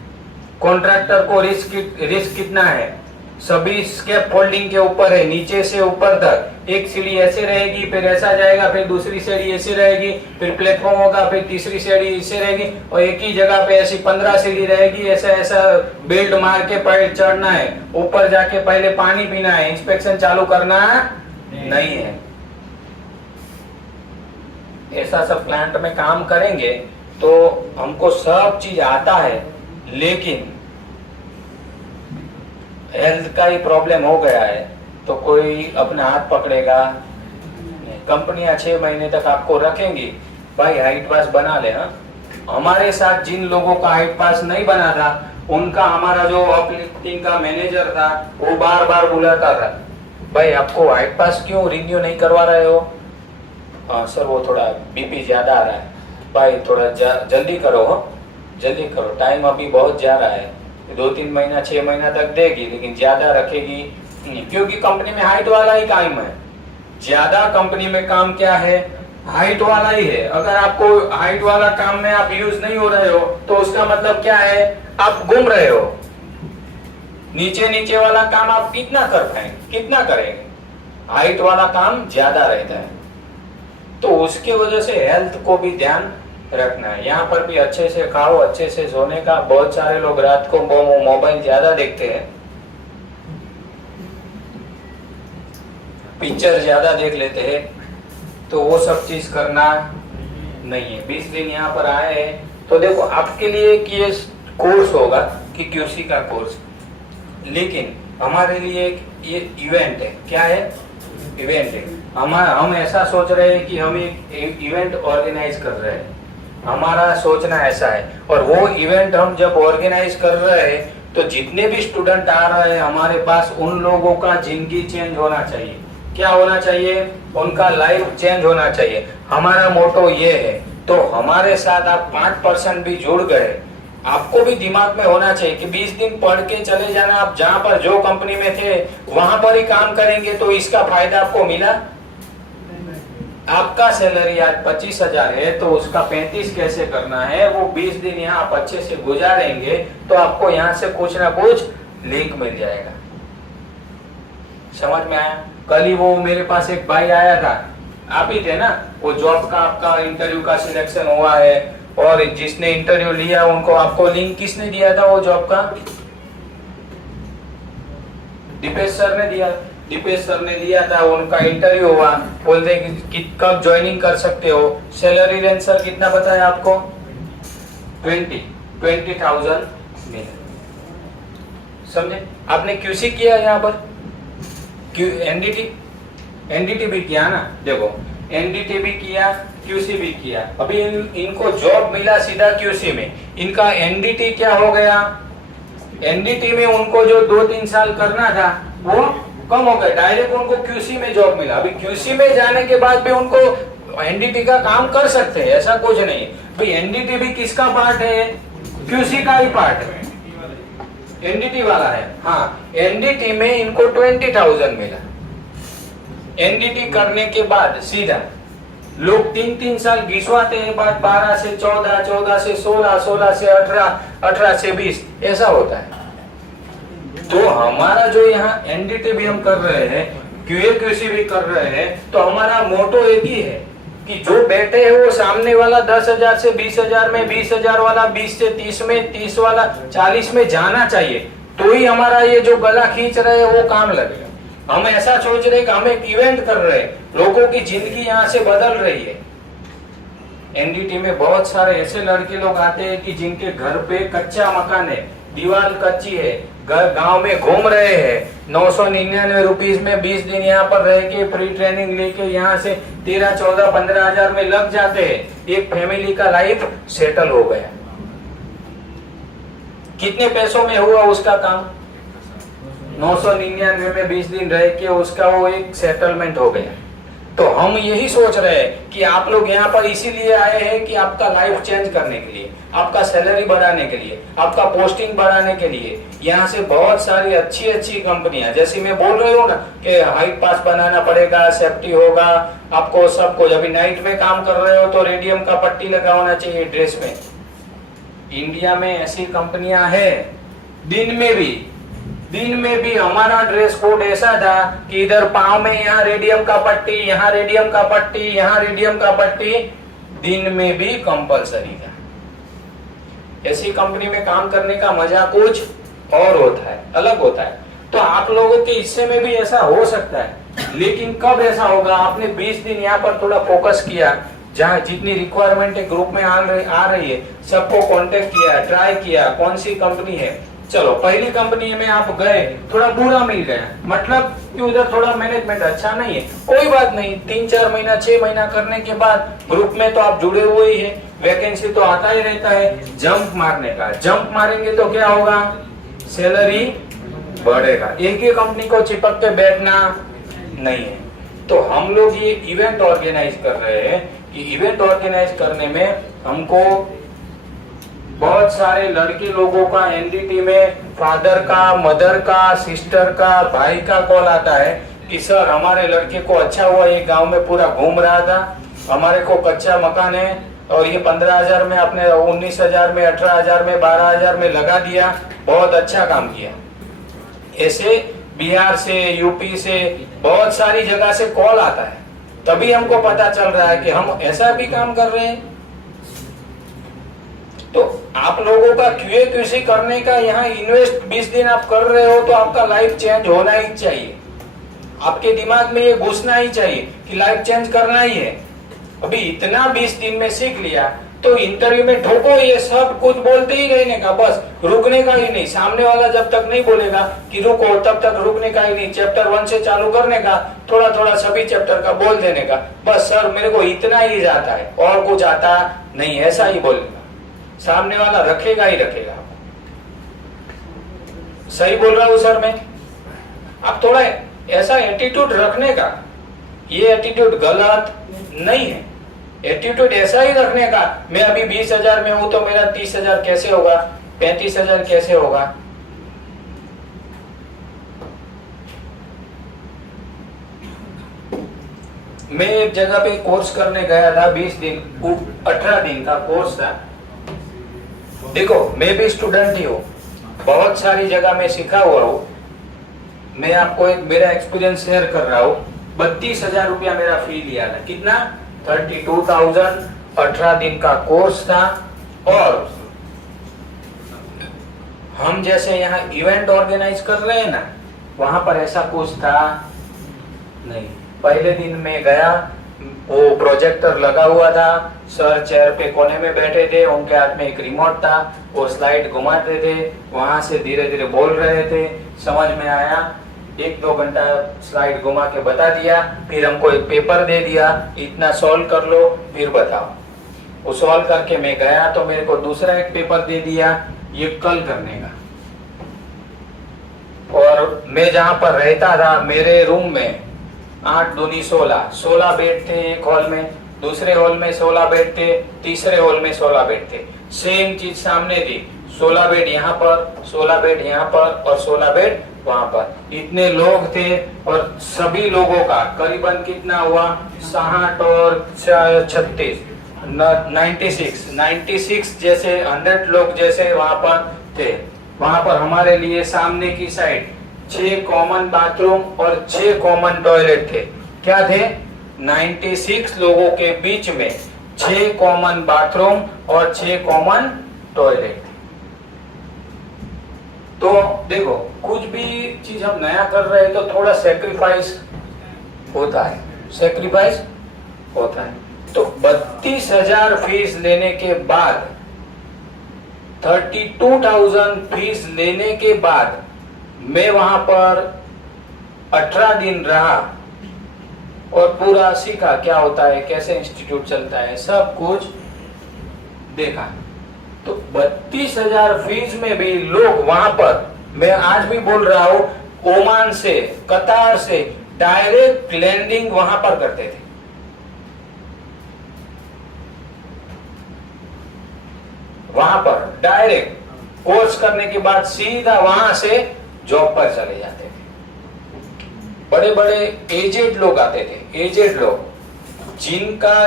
कॉन्ट्रैक्टर को रिस्क कितना है। सभी स्केप फोल्डिंग के ऊपर है, नीचे से ऊपर तक। एक सीढ़ी ऐसे रहेगी, फिर ऐसा जाएगा, फिर दूसरी सीढ़ी ऐसे रहेगी, फिर प्लेटफॉर्म होगा, फिर तीसरी सीढ़ी ऐसे रहेगी, और एक ही जगह पे ऐसी 15 सीढ़ी रहेगी। ऐसा ऐसा बेल्ट मार के पैर चढ़ना है, ऊपर जाके पहले पानी पीना है, इंस्पेक्शन चालू करना नहीं है। ऐसा सब प्लांट में काम करेंगे तो हमको सब चीज आता है, लेकिन हेल्थ का ही प्रॉब्लम हो गया है तो कोई अपना हाथ पकड़ेगा नहीं। कंपनियां 6 महीने तक आपको रखेंगी, भाई हाइट पास बना ले। हाँ, हमारे साथ जिन लोगों का हाइट पास नहीं बना था, उनका हमारा जो अपलिफ्टिंग का मैनेजर था वो बार बार बुलाता था, भाई आपको हाइट पास क्यों रिन्यू नहीं करवा रहे हो? सर वो थोड़ा बीपी ज्यादा आ रहा है, भाई थोड़ा जल्दी करो, जल्दी करो, टाइम अभी बहुत जा रहा है। 2-3 महीना 6 महीना तक देगी, लेकिन ज्यादा रखेगी नहीं, क्योंकि कंपनी में हाइट वाला ही काम है। ज्यादा कंपनी में काम क्या है? हाइट वाला ही है। अगर आपको हाइट वाला काम में आप यूज नहीं हो रहे हो तो उसका मतलब क्या है? आप घूम रहे हो। नीचे नीचे वाला काम आप कितना कर पाएंगे, कितना करेंगे? हाइट वाला काम ज्यादा रहता है, तो उसके वजह से हेल्थ को भी ध्यान रखना है। यहाँ पर भी अच्छे से खाओ, अच्छे से सोने का। बहुत सारे लोग रात को मोबाइल ज्यादा देखते हैं, पिक्चर ज्यादा देख लेते हैं, तो वो सब चीज करना नहीं है। 20 दिन यहाँ पर आए हैं तो देखो आपके लिए कि ये कोर्स होगा कि क्यूसी का कोर्स, लेकिन हमारे लिए ये इवेंट है। क्या है? इवेंट है। हम ऐसा सोच रहे हैं कि हम एक इवेंट ऑर्गेनाइज कर रहे हैं, हमारा सोचना ऐसा है। और वो इवेंट हम जब ऑर्गेनाइज कर रहे हैं तो जितने भी स्टूडेंट आ रहे हैं हमारे पास, उन लोगों का जिंदगी चेंज होना चाहिए। क्या होना चाहिए? उनका लाइफ चेंज होना चाहिए। हमारा मोटो ये है। तो हमारे साथ आप 5% भी जुड़ गए, आपको भी दिमाग में होना चाहिए कि 20 दिन पढ़ के चले जाना, आप जहां पर जो कंपनी में थे वहां पर ही काम करेंगे तो इसका फायदा आपको मिला? आपका सैलरी आज 25,000 है तो उसका 35 कैसे करना है, वो 20 दिन यहाँ आप अच्छे से गुजारेंगे तो आपको यहाँ से कुछ ना कुछ लिंक मिल जाएगा। समझ में आया? कल ही वो मेरे पास एक भाई आया था, आप ही थे ना, वो जॉब का आपका इंटरव्यू का सिलेक्शन हुआ है, और जिसने इंटरव्यू लिया उनको आपको लिंक किसने दिया था वो जॉब का? दीपेश सर ने दिया। दीपेश सर ने दिया था, उनका इंटरव्यू हुआ, बोलते कि कब ज्वाइनिंग कर सकते हो। सैलरी रेंज सर कितना बताया आपको? 20,000 मिला। समझे? आपने क्यूसी किया यहाँ पर, एनडीटी भी किया ना। देखो एनडीटी भी किया, क्यूसी भी किया। अभी इनको जॉब मिला सीधा क्यूसी में, इनका एनडीटी क्या हो गया? एनडीटी में उनको जो 2-3 साल करना था वो कम हो गया, डायरेक्ट उनको क्यूसी में जॉब मिला। अभी क्यूसी में जाने के बाद भी उनको एनडीटी का काम कर सकते हैं, ऐसा कुछ नहीं। भाई एनडीटी भी किसका पार्ट है? क्यूसी का ही पार्ट है, एनडीटी वाला है। हाँ, एनडीटी में इनको 20,000 मिला। एनडीटी करने के बाद सीधा लोग 3-3 साल घिसवाते हैं, बाद 12 से 14, 14 से 16, 16 से 18, 18 से 20, ऐसा होता है। तो हमारा जो यहाँ एनडीटी भी हम कर रहे हैं, क्यूए क्यूसी भी कर रहे हैं, तो हमारा मोटो एक ही है कि जो बैठे हैं वो सामने वाला 10,000 से 20,000 में, 20,000 वाला 20 से 30 में, 30 वाला 40 में जाना चाहिए, तो ही हमारा ये जो गला खींच रहे हैं वो काम लगेगा। हम ऐसा सोच रहे कि हम एक इवेंट कर रहे हैं, लोगों की जिंदगी यहाँ से बदल रही है। एनडीटी में बहुत सारे ऐसे लड़के लोग आते हैं कि जिनके घर पे कच्चा मकान है, दीवार कच्ची है, गांव में घूम रहे हैं, 999 रुपीज में 20 दिन यहाँ पर रह के प्री ट्रेनिंग लेके यहाँ से 13, 14, 15 हजार में लग जाते हैं। एक फैमिली का लाइफ सेटल हो गया। कितने पैसों में हुआ उसका काम? 999 में 20 दिन रह के उसका वो एक सेटलमेंट हो गया। तो हम यही सोच रहे हैं कि आप लोग यहाँ पर इसीलिए आए हैं कि आपका लाइफ चेंज करने के लिए, आपका सैलरी बढ़ाने के लिए, आपका पोस्टिंग बढ़ाने के लिए। यहाँ से बहुत सारी अच्छी अच्छी कंपनियां, जैसे मैं बोल रही हूँ ना कि हाइट पास बनाना पड़ेगा, सेफ्टी होगा, आपको सब कुछ। अभी नाइट में काम कर रहे हो तो रेडियम का पट्टी लगा होना चाहिए ड्रेस में। इंडिया में ऐसी कंपनियां हैं, दिन में भी दिन में भी हमारा ड्रेस कोड ऐसा था कि इधर पाँव में यहाँ रेडियम का पट्टी, यहाँ रेडियम का पट्टी, यहाँ रेडियम का पट्टी, दिन में भी कंपलसरी था। ऐसी कंपनी में काम करने का मजा कुछ और होता है, अलग होता है। तो आप लोगों के हिस्से में भी ऐसा हो सकता है, लेकिन कब ऐसा होगा? आपने 20 दिन यहाँ पर थोड़ा फोकस किया, जहाँ जितनी रिक्वायरमेंट है ग्रुप में आ रही है, सबको कांटेक्ट किया, ट्राई किया, कौन सी कंपनी है। चलो पहली कंपनी में आप गए, थोड़ा बुरा मिल गया, मतलब कि उधर थोड़ा मैनेजमेंट अच्छा नहीं है, कोई बात नहीं, 3-4 महीना 6 महीना करने के बाद ग्रुप में तो आप जुड़े हुए ही है, वैकेंसी तो आता ही रहता है। जंप मारने का, जंप मारेंगे तो क्या होगा? सैलरी बढ़ेगा। एक ही कंपनी को चिपक के बैठना नहीं है। तो हम लोग ये इवेंट ऑर्गेनाइज कर रहे हैं कि इवेंट ऑर्गेनाइज करने में हमको बहुत सारे लड़के लोगों का एनडीटी में फादर का, मदर का, सिस्टर का, भाई का कॉल आता है कि सर हमारे लड़के को अच्छा हुआ, ये गांव में पूरा घूम रहा था, हमारे को कच्चा मकान है और ये 15,000 में, आपने 19,000 में, 18,000 में, 12,000 में लगा दिया, बहुत अच्छा काम किया। ऐसे बिहार से, यूपी से, बहुत सारी जगह से कॉल आता है, तभी हमको पता चल रहा है कि हम ऐसा भी काम कर रहे हैं। तो आप लोगों का QA/QC करने का यहाँ इन्वेस्ट 20 दिन आप कर रहे हो, तो आपका लाइफ चेंज होना ही चाहिए। आपके दिमाग में ये घुसना ही चाहिए कि लाइफ चेंज करना ही है। अभी इतना 20 दिन में सीख लिया, तो इंटरव्यू में ठोको, ये सब कुछ बोलते ही रहने का, बस रुकने का ही नहीं। सामने वाला जब तक नहीं बोलेगा कि रुको, तब तक रुकने का ही नहीं। चैप्टर 1 से चालू करने का, थोड़ा थोड़ा सभी चैप्टर का बोल देने का, बस सर मेरे को इतना ही आता है और कुछ आता नहीं, ऐसा ही बोलेगा। सामने वाला रखेगा ही रखेगा। सही बोल रहा हूं सर मैं? आप थोड़ा ऐसा एटीट्यूड रखने का, ये एटीट्यूड गलत नहीं है, एटीट्यूड ऐसा ही रखने का। मैं अभी 20,000 में हूं तो मेरा 30,000 कैसे होगा, 35,000 कैसे होगा? मैं एक जगह पे कोर्स करने गया था, 20 दिन 18 दिन का कोर्स था। देखो मैं भी स्टूडेंट ही हूँ, बहुत सारी जगह में सीखा हुआ हूँ। मैं आपको एक मेरा एक्सपीरियंस शेयर कर रहा हूँ। 32,000 रुपया मेरा फी लिया था। कितना? 32,000। 18 दिन का कोर्स था। और हम जैसे यहाँ इवेंट ऑर्गेनाइज कर रहे हैं ना, वहां पर ऐसा कुछ था नहीं। पहले दिन में गया, वो प्रोजेक्टर लगा हुआ था, सर चेयर पे कोने में बैठे थे, उनके हाथ में एक रिमोट था, वो स्लाइड घुमाते थे, वहां से धीरे धीरे बोल रहे थे। समझ में आया, 1-2 घंटा स्लाइड घुमा के बता दिया, फिर हमको एक पेपर दे दिया, इतना सॉल्व कर लो फिर बताओ। वो सॉल्व करके मैं गया तो मेरे को दूसरा एक पेपर दे दिया, ये कल करने का। और मैं जहां पर रहता था, मेरे रूम में 8 दूनी 16 बेड थे एक हॉल में, दूसरे हॉल में 16 बेड थे, तीसरे हॉल में 16 बेड थे। सेम चीज सामने थी, 16 बेड यहाँ पर, 16 बेड यहाँ पर और 16 बेड वहां पर। इतने लोग थे और सभी लोगों का करीबन कितना हुआ? 60 और 36 96 जैसे 100 लोग जैसे वहां पर थे। वहां पर हमारे लिए सामने की साइड 6 कॉमन बाथरूम और 6 कॉमन टॉयलेट थे। क्या थे? 96 लोगों के बीच में 6 कॉमन बाथरूम और 6 कॉमन टॉयलेट। तो देखो, कुछ भी चीज हम नया कर रहे हैं तो थोड़ा सेक्रीफाइस होता है, सेक्रीफाइस होता है। तो 32,000 फीस लेने के बाद, 32,000 फीस लेने के बाद मैं वहां पर 18 दिन रहा और पूरा सीखा क्या होता है, कैसे इंस्टीट्यूट चलता है, सब कुछ देखा। तो 32,000 फीस में भी लोग वहां पर, मैं आज भी बोल रहा हूं, ओमान से, कतार से डायरेक्ट लैंडिंग वहां पर करते थे। वहां पर डायरेक्ट कोर्स करने के बाद सीधा वहां से जॉब पर चले जाते थे। बड़े बड़े एजेड लोग आते थे, एजेड लोग जिनका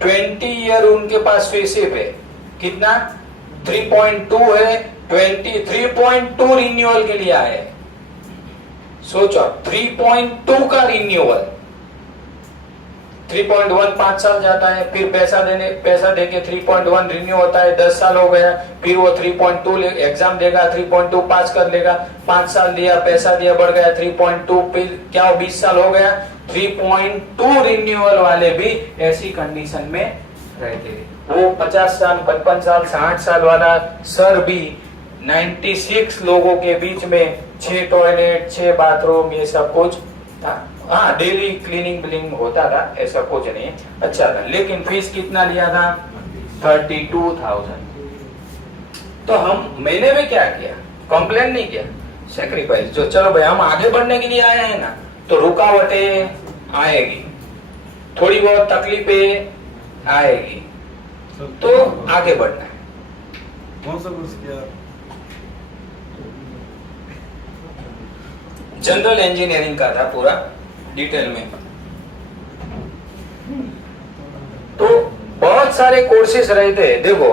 20 ईयर उनके पास फेसिव है। कितना? 3.2 है, 3.2 रिन्यूअल के लिए आए। सोचो 3.2 का रिन्यूअल, 3.1 5 साल जाता है, फिर पैसा देके 3.1 रिन्यू होता है, 10 साल हो गया, फिर वो 3.2 एग्जाम देगा, 3.2 पास कर लेगा, 5 साल दिया, पैसा दिया, बढ़ गया 3.2, फिर क्या 20 साल हो गया, 3.2 रिन्यूअल वाले भी ऐसी कंडीशन में रहते हैं। वो 50 साल 55 साल 60 साल वाला सर भी 96 लोगों के बीच में 6 टॉयलेट 6 बाथरूम ये सब कुछ था। हाँ, डेली क्लीनिंग बिलिंग होता था, ऐसा कुछ नहीं, अच्छा था, लेकिन फीस कितना लिया था? 32,000। तो मैंने भी क्या किया, कंप्लेन नहीं किया, सेक्रीफाइस, जो चलो भाई हम आगे बढ़ने के लिए आए हैं ना, तो रुकावटें आएगी, थोड़ी बहुत तकलीफें आएगी, तो आगे बढ़ना है। कौन सा कोर्स किया? जनरल इंजीनियरिंग का था पूरा डिटेल में। तो बहुत सारे कोर्सेज रहते हैं। देखो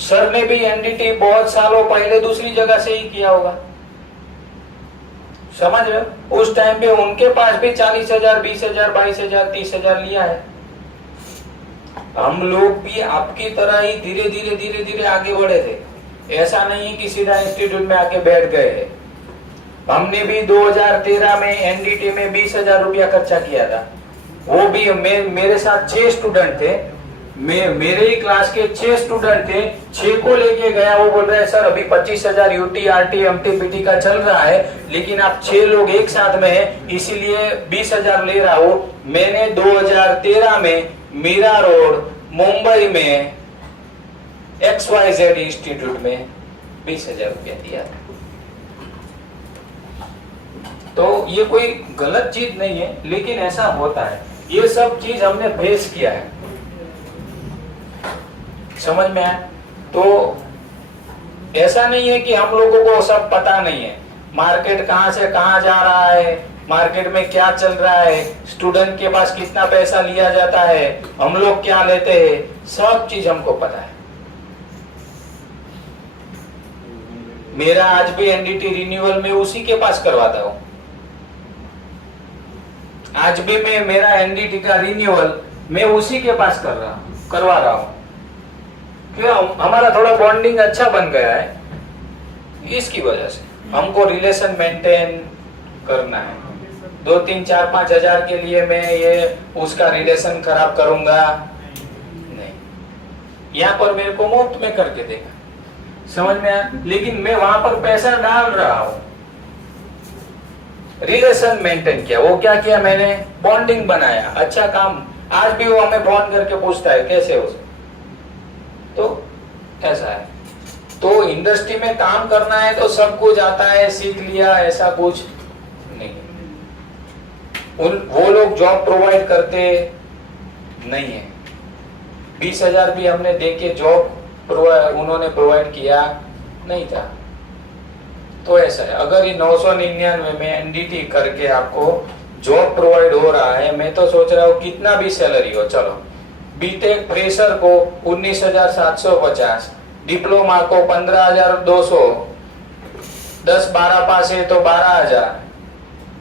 सर ने भी एनडीटी बहुत सालों पहले दूसरी जगह से ही किया होगा, समझ रहे हो? उस टाइम पे उनके पास भी 40,000 20,000 22,000 30,000 लिया है। हम लोग भी आपकी तरह ही धीरे धीरे आगे बढ़े थे। ऐसा नहीं है कि सीधा इंस्टीट्यूट में आके बैठ गए हैं। हमने भी 2013 में एनडीटी में 20,000 रुपया खर्चा किया था। वो भी मेरे साथ 6 स्टूडेंट थे, मेरे ही क्लास के 6 स्टूडेंट थे। 6 को लेके गया, वो बोल रहे हैं सर अभी 25,000 यूटी आरटी एमटी पीटी का चल रहा है, लेकिन आप 6 लोग एक साथ में है, इसीलिए 20,000 ले रहा हूं। मैंने 2013 में मीरा रोड मुंबई में XYZ इंस्टीट्यूट में 20,000 रुपया दिया था। तो ये कोई गलत चीज नहीं है, लेकिन ऐसा होता है। ये सब चीज हमने फेस किया है, समझ में आया? तो ऐसा नहीं है कि हम लोगों को सब पता नहीं है, मार्केट कहां से कहां जा रहा है, मार्केट में क्या चल रहा है, स्टूडेंट के पास कितना पैसा लिया जाता है, हम लोग क्या लेते हैं, सब चीज हमको पता है। मेरा आज भी एनडीटी रिन्यूअल में उसी के पास करवाता हूं। आज भी मैं मेरा एनडीटी का रिन्यूअल मैं उसी के पास करवा रहा हूं। क्यों? हमारा थोड़ा बॉन्डिंग अच्छा बन गया है, इसकी वजह से हमको रिलेशन मेंटेन करना है। 2 3 4 5 हजार के लिए मैं ये उसका रिलेशन खराब करूंगा नहीं। यहाँ पर मेरे को मुफ्त में करके देगा, समझ में आया? लेकिन मैं वहां पर पैसा डाल रहा हूं, रिलेशन मेंटेन किया। वो क्या किया मैंने? बॉन्डिंग बनाया, अच्छा काम। आज भी वो हमें फोन करके पूछता है कैसे हो। तो ऐसा है। तो इंडस्ट्री में काम करना है तो सब कुछ आता है, सीख लिया, ऐसा कुछ नहीं। वो लोग जॉब प्रोवाइड करते नहीं है। 20,000 भी हमने देके जॉब उन्होंने प्रोवाइड किया नहीं था। तो ऐसा है, अगर ये 999 में एनडीटी करके आपको जॉब प्रोवाइड हो रहा है, मैं तो सोच रहा हूँ कितना भी सैलरी हो, चलो बीटेक फ्रेशर को 19,750, डिप्लोमा को 15,200, 10-12 पास है तो 12,000।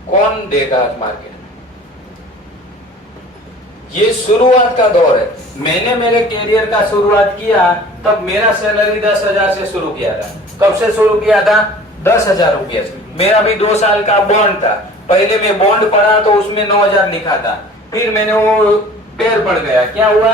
कौन देगा आज मार्केट में? ये शुरुआत का दौर है। मैंने मेरे कैरियर का शुरुआत किया तब मेरा सैलरी 10,000 से शुरू किया था। कब से शुरू किया था? 10,000 रुपये से। मेरा भी 2 साल का बॉन्ड था। पहले मैं बॉन्ड पढ़ा तो उसमें 9,000 लिखा था, फिर मैंने वो पैर पड़ गया, क्या हुआ?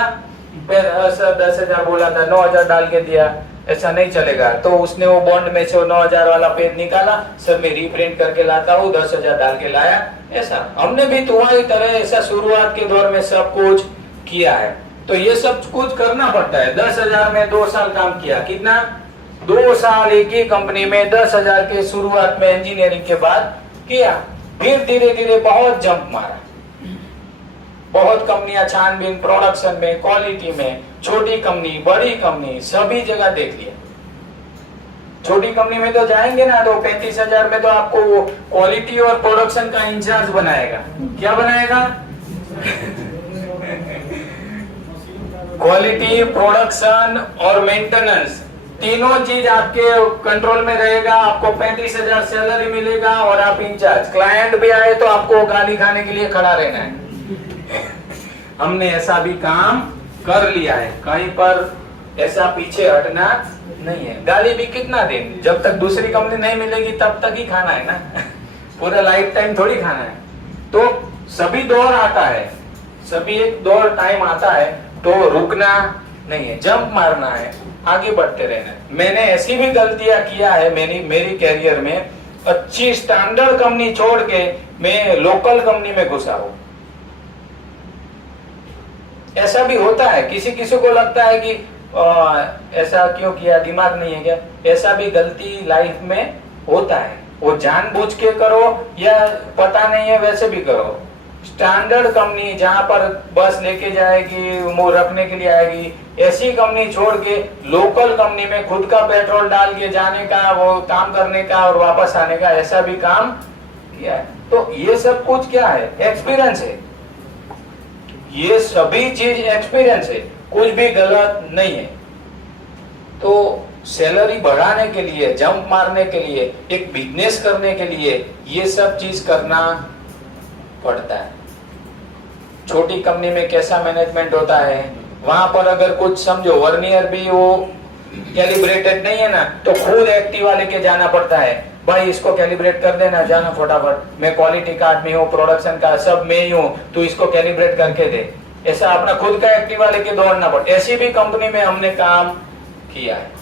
10,000 बोला था, 9,000 डाल के दिया, ऐसा नहीं चलेगा। तो उसने वो बॉन्ड में से 9,000 वाला पेज निकाला, सर मैं रीप्रिंट करके लाता हूँ, 10,000 डाल के लाया। ऐसा हमने भी तुम्हारी तरह ऐसा शुरुआत के दौर में सब कुछ किया है। तो ये सब कुछ करना पड़ता है। 10,000 में 2 साल काम किया, कितना? 2 साल एक ही कंपनी में 10,000 के शुरुआत में इंजीनियरिंग के बाद किया। फिर धीरे धीरे बहुत जंप मारा, बहुत कंपनियां छानबीन, प्रोडक्शन में, क्वालिटी में, छोटी कंपनी बड़ी कंपनी सभी जगह देख लिया। छोटी कंपनी में तो जाएंगे ना तो 35,000 में तो आपको क्वालिटी और प्रोडक्शन का इंचार्ज बनाएगा। क्या बनाएगा? क्वालिटी, प्रोडक्शन और मेंटेनेंस तीनों चीज आपके कंट्रोल में रहेगा, आपको 35,000 सैलरी मिलेगा और आप इंचार्ज। क्लाइंट भी आए तो आपको गाली खाने के लिए खड़ा रहना है। हमने ऐसा भी काम कर लिया है, कहीं पर ऐसा पीछे हटना नहीं है। गाली भी कितना दिन, जब तक दूसरी कंपनी नहीं मिलेगी तब तक ही खाना है ना। पूरा लाइफ टाइम थोड़ी खाना है। तो सभी दौर आता है, सभी एक दौर टाइम आता है, तो रुकना नहीं है, जंप मारना है, आगे बढ़ते रहना है। मैंने ऐसी भी गलतियां किया है मेरी कैरियर में, अच्छी स्टैंडर्ड कंपनी छोड़ के मैं लोकल कंपनी में घुसा हूं। ऐसा भी होता है, किसी किसी को लगता है कि ऐसा क्यों किया, दिमाग नहीं है क्या? ऐसा भी गलती लाइफ में होता है, वो जानबूझ के करो या पता नहीं है वैसे भी करो। स्टैंडर्ड कंपनी जहां पर बस लेके जाएगी, वो रखने के लिए आएगी, ऐसी कंपनी छोड़ के लोकल कंपनी में खुद का पेट्रोल डाल के जाने का, वो काम करने का और वापस आने का, ऐसा भी काम किया है। तो ये सब कुछ क्या है? एक्सपीरियंस है। ये सभी चीज एक्सपीरियंस है, कुछ भी गलत नहीं है। तो सैलरी बढ़ाने के लिए, जंप मारने के लिए, एक बिजनेस करने के लिए ये सब चीज करना पड़ता है। छोटी कंपनी में कैसा मैनेजमेंट होता है, वहां पर अगर कुछ समझो वर्नियर भी वो कैलिब्रेटेड नहीं है ना, तो खुद एक्टिवा लेके जाना पड़ता है, भाई इसको कैलिब्रेट कर देना, जाना फटाफट, मैं क्वालिटी का आदमी हूँ, प्रोडक्शन का सब मैं ही हूँ, तू इसको कैलिब्रेट करके दे। ऐसा अपना खुद का एक्टिवा लेके दौड़ना पड़ता। ऐसी भी कंपनी में हमने काम किया है।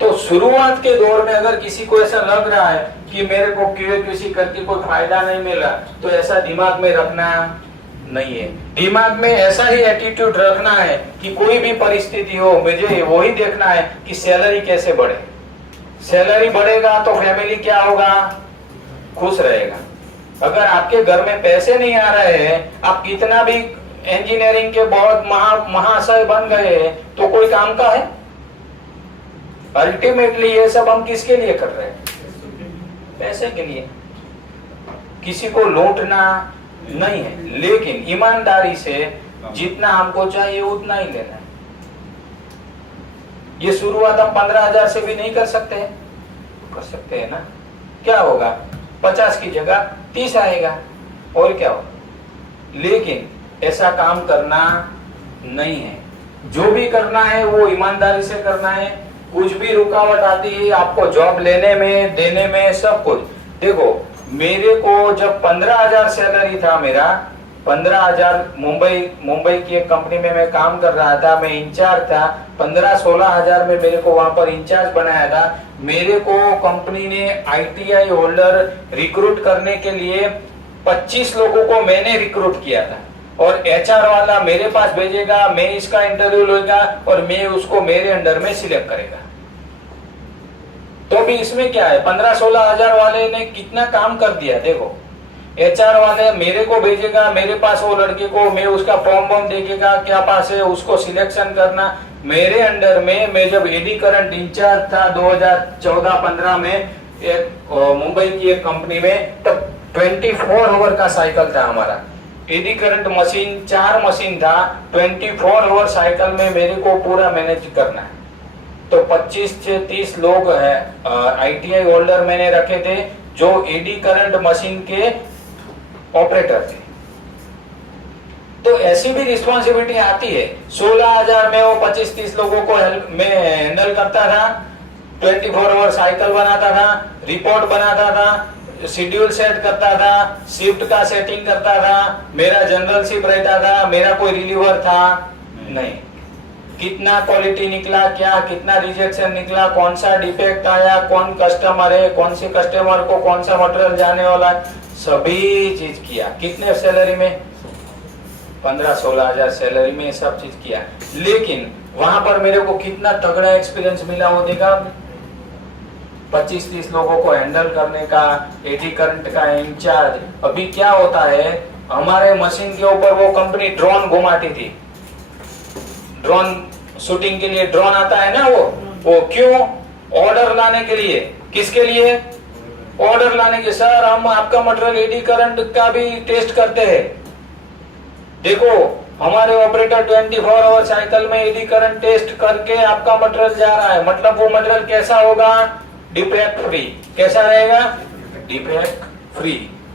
तो शुरुआत के दौर में अगर किसी को ऐसा लग रहा है कि मेरे को किसी करके कोई फायदा नहीं मिला, तो ऐसा दिमाग में रखना नहीं है। दिमाग में ऐसा ही एटीट्यूड रखना है कि कोई भी परिस्थिति हो, मुझे वही देखना है कि सैलरी कैसे बढ़े। सैलरी बढ़ेगा तो फैमिली क्या होगा? खुश रहेगा। अगर आपके घर में पैसे नहीं आ रहे हैं, आप कितना भी इंजीनियरिंग के बहुत महाशय बन गए हैं, तो कोई काम का है? अल्टीमेटली ये सब हम किसके लिए कर रहे हैं? पैसे के लिए। किसी को लूटना नहीं है, लेकिन ईमानदारी से जितना हमको चाहिए उतना ही लेना है। ये शुरुआत हम 15,000 से भी नहीं कर सकते हैं? कर सकते हैं ना? क्या होगा? 50 की जगह 30 आएगा, और क्या होगा? लेकिन ऐसा काम करना नहीं है। जो भी करना है वो ईमानदारी से करना है। कुछ भी रुकावट आती है आपको जॉब लेने में, देने में, सब कुछ। देखो, मेरे को जब 15,000 सैलरी था, मेरा 15,000 मुंबई की एक कंपनी में मैं काम कर रहा था, मैं इंचार्ज था। 15-16 हजार में मेरे को वहां पर इंचार्ज बनाया था। मेरे को कंपनी ने ITI होल्डर रिक्रूट करने के लिए 25 लोगों को मैंने रिक्रूट किया था, और HR वाला मेरे पास भेजेगा, मैं इसका इंटरव्यू लूंगा और मैं उसको मेरे अंडर में सिलेक्ट करेगा। तो भी इसमें क्या है, 15-16 हजार वाले ने कितना काम कर दिया। देखो, HR वाले मेरे को भेजेगा, मेरे पास वो लड़के को, मैं उसका फॉर्म वॉर्म देखेगा, क्या पास है, उसको सिलेक्शन करना मेरे अंडर में। मैं जब एडी करंट इंचार्ज था 2014-15 में एक मुंबई की एक कंपनी में, तब 24 आवर का साइकिल था हमारा। एडी करंट मशीन 4 मशीन था, 24 आवर साइकिल में मेरे को पूरा मैनेज करना है। तो 25 से 30 लोग ITI होल्डर मैंने रखे थे, जो एडी करंट मशीन के ऑपरेटर थे। तो ऐसी भी रिस्पॉन्सिबिलिटी आती है। 16,000 में वो 25-30 लोगों को मैं हैंडल करता था, 24 आवर साइकिल बनाता था, रिपोर्ट बनाता था, शेड्यूल सेट करता था, शिफ्ट का सेटिंग करता था, मेरा जनरल शिफ्ट रहता था, मेरा कोई रिलीवर था नहीं। कितना क्वालिटी निकला, क्या कितना रिजेक्शन निकला, कौन सा डिफेक्ट आया, कौन कस्टमर है, कौन से कस्टमर को कौन सा मटेरियल जाने वाला, सभी चीज किया। कितने सैलरी में? 15-16 हजार सैलरी में सब चीज किया। लेकिन वहां पर मेरे को कितना तगड़ा एक्सपीरियंस मिला वो देखा। 25-30 लोगों को हैंडल करने का, एडी करंट का इंचार्ज। अभी क्या होता है, हमारे मशीन के ऊपर वो कंपनी ड्रोन घुमाती थी। ड्रोन शूटिंग के लिए ड्रोन आता है ना, वो क्यों? ऑर्डर लाने के लिए। किसके लिए? ऑर्डर लाने के। सर, हम आपका मटेरियल एडी करंट का भी टेस्ट करते हैं। देखो, हमारे ऑपरेटर 24 आवर साइकिल में एडी करंट टेस्ट करके आपका मटेरियल जा रहा है, मतलब वो मटेरियल कैसा होगा? Defect free. कैसा रहेगा? Defect free.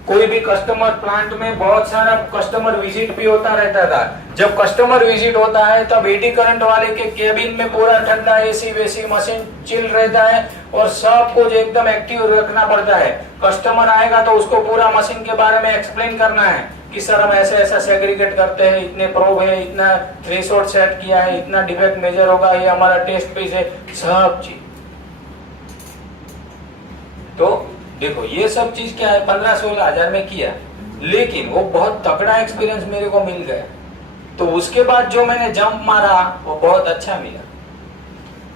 कोई भी कस्टमर प्लांट में बहुत सारा कस्टमर विजिट भी होता रहता था। जब कस्टमर विजिट होता है तब एडी करंट वाले के केबिन में पूरा ठंडा एसी वेसी मशीन चिल रहता है और सब कुछ एकदम एक्टिव रखना पड़ता है। कस्टमर आएगा तो उसको पूरा मशीन के बारे में एक्सप्लेन करना है कि सर हम ऐसे ऐसा सेग्रीगेट करते हैं, इतने प्रोब है, इतना थ्रेशोल्ड सेट किया है, इतना डिफेक्ट मेजर होगा, ये हमारा टेस्ट पीस है, सब चीज। तो देखो ये सब चीज क्या है, 15-16 हजार में किया, लेकिन वो बहुत तगड़ा एक्सपीरियंस मेरे को मिल गया। तो उसके बाद जो मैंने जंप मारा वो बहुत अच्छा मिला।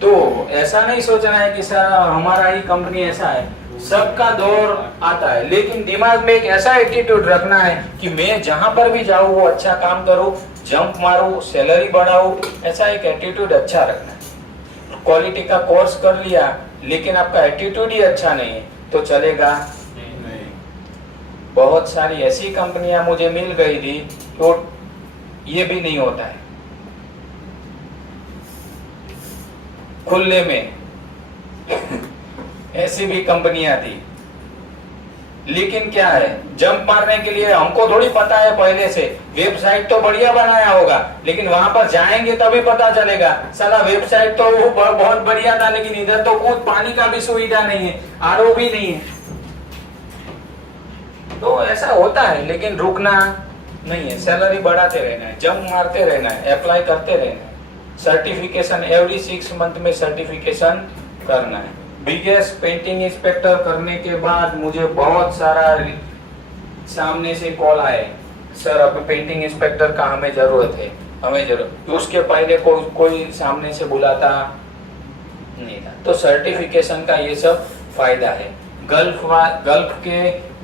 तो ऐसा नहीं सोचना है कि सर हमारा ही कंपनी ऐसा है, सबका दौर आता है, लेकिन दिमाग में एक ऐसा एटीट्यूड रखना है कि मैं जहां पर भी जाऊं वो अच्छा काम करूं, जंप मारूं, सैलरी बढ़ाऊं, ऐसा एक एटीट्यूड अच्छा रखना है। क्वालिटी का कोर्स कर लिया लेकिन आपका एटीट्यूड ही अच्छा नहीं है तो चलेगा नहीं। बहुत सारी ऐसी कंपनियां मुझे मिल गई थी तो ये भी नहीं होता है खुले में ऐसी भी कंपनियां थी, लेकिन क्या है, जंप मारने के लिए हमको थोड़ी पता है पहले से। वेबसाइट तो बढ़िया बनाया होगा लेकिन वहां पर जाएंगे तभी पता चलेगा, साला वेबसाइट तो वो बहुत बढ़िया था लेकिन इधर तो कुछ पानी का भी सुविधा नहीं है, आरओ भी नहीं है। तो ऐसा होता है, लेकिन रुकना नहीं है, सैलरी बढ़ाते रहना है, जंप मारते रहना है, अप्लाई करते रहना है। सर्टिफिकेशन एवरी 6 मंथ में सर्टिफिकेशन करना है। बिगेस्ट पेंटिंग इंस्पेक्टर करने के बाद मुझे बहुत सारा सामने से कॉल आए, सर अब पेंटिंग इंस्पेक्टर का हमें जरूरत है, हमें जरूरत। उसके पहले कोई सामने से बुलाता नहीं था। तो सर्टिफिकेशन का ये सब फायदा है। गल्फ के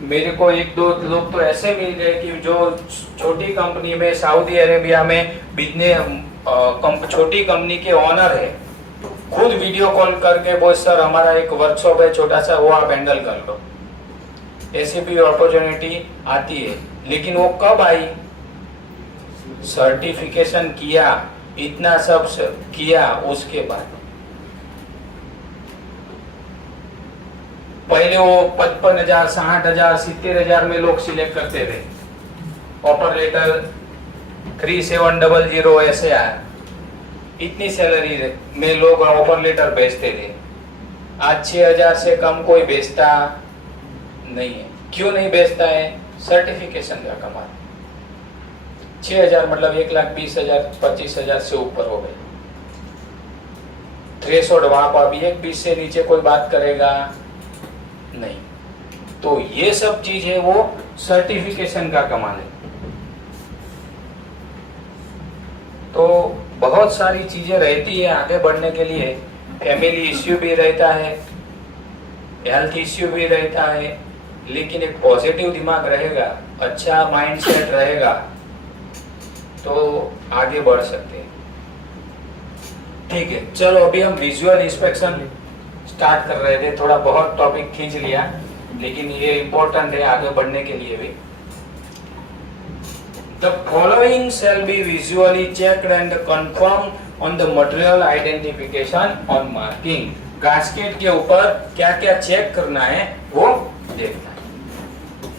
मेरे को 1-2 लोग तो ऐसे मिल गए कि जो छोटी कंपनी में सऊदी अरेबिया में बिजनेस छोटी कंपनी के ओनर है, खुद वीडियो कॉल करके बोल सर हमारा एक वर्कशॉप है छोटा सा, वो आप हैंडल कर लो। ऐसी भी अपॉर्चुनिटी आती है, लेकिन वो कब आई? सर्टिफिकेशन किया, इतना सब किया, उसके बाद। पहले वो 55,000, 60,000, 70,000 में लोग सिलेक्ट करते थे। ऑपरेटर 3700 ऐसे आया, इतनी सैलरी में लोग ऑफर लेटर भेजते थे। आज 6,000 से कम कोई भेजता नहीं है। क्यों नहीं भेजता है? सर्टिफिकेशन का कमाल। 6,000 मतलब 1,20,000, 25,000 से ऊपर हो गए। थ्रेशोल्ड वहां पर भी 1,20 से नीचे कोई बात करेगा नहीं। तो ये सब चीज है वो सर्टिफिकेशन का कमाल है। तो बहुत सारी चीजें रहती है आगे बढ़ने के लिए। फैमिली इश्यू भी रहता है, हेल्थ इश्यू भी रहता है, लेकिन एक पॉजिटिव दिमाग रहेगा, अच्छा माइंडसेट रहेगा तो आगे बढ़ सकते हैं। ठीक है, चलो अभी हम विजुअल इंस्पेक्शन स्टार्ट कर रहे थे। थोड़ा बहुत टॉपिक खींच लिया, लेकिन ये इम्पोर्टेंट है आगे बढ़ने के लिए भी। The following shall be visually checked and confirmed on the material identification on marking. Gasket के ऊपर क्या क्या चेक करना है वो देखना है।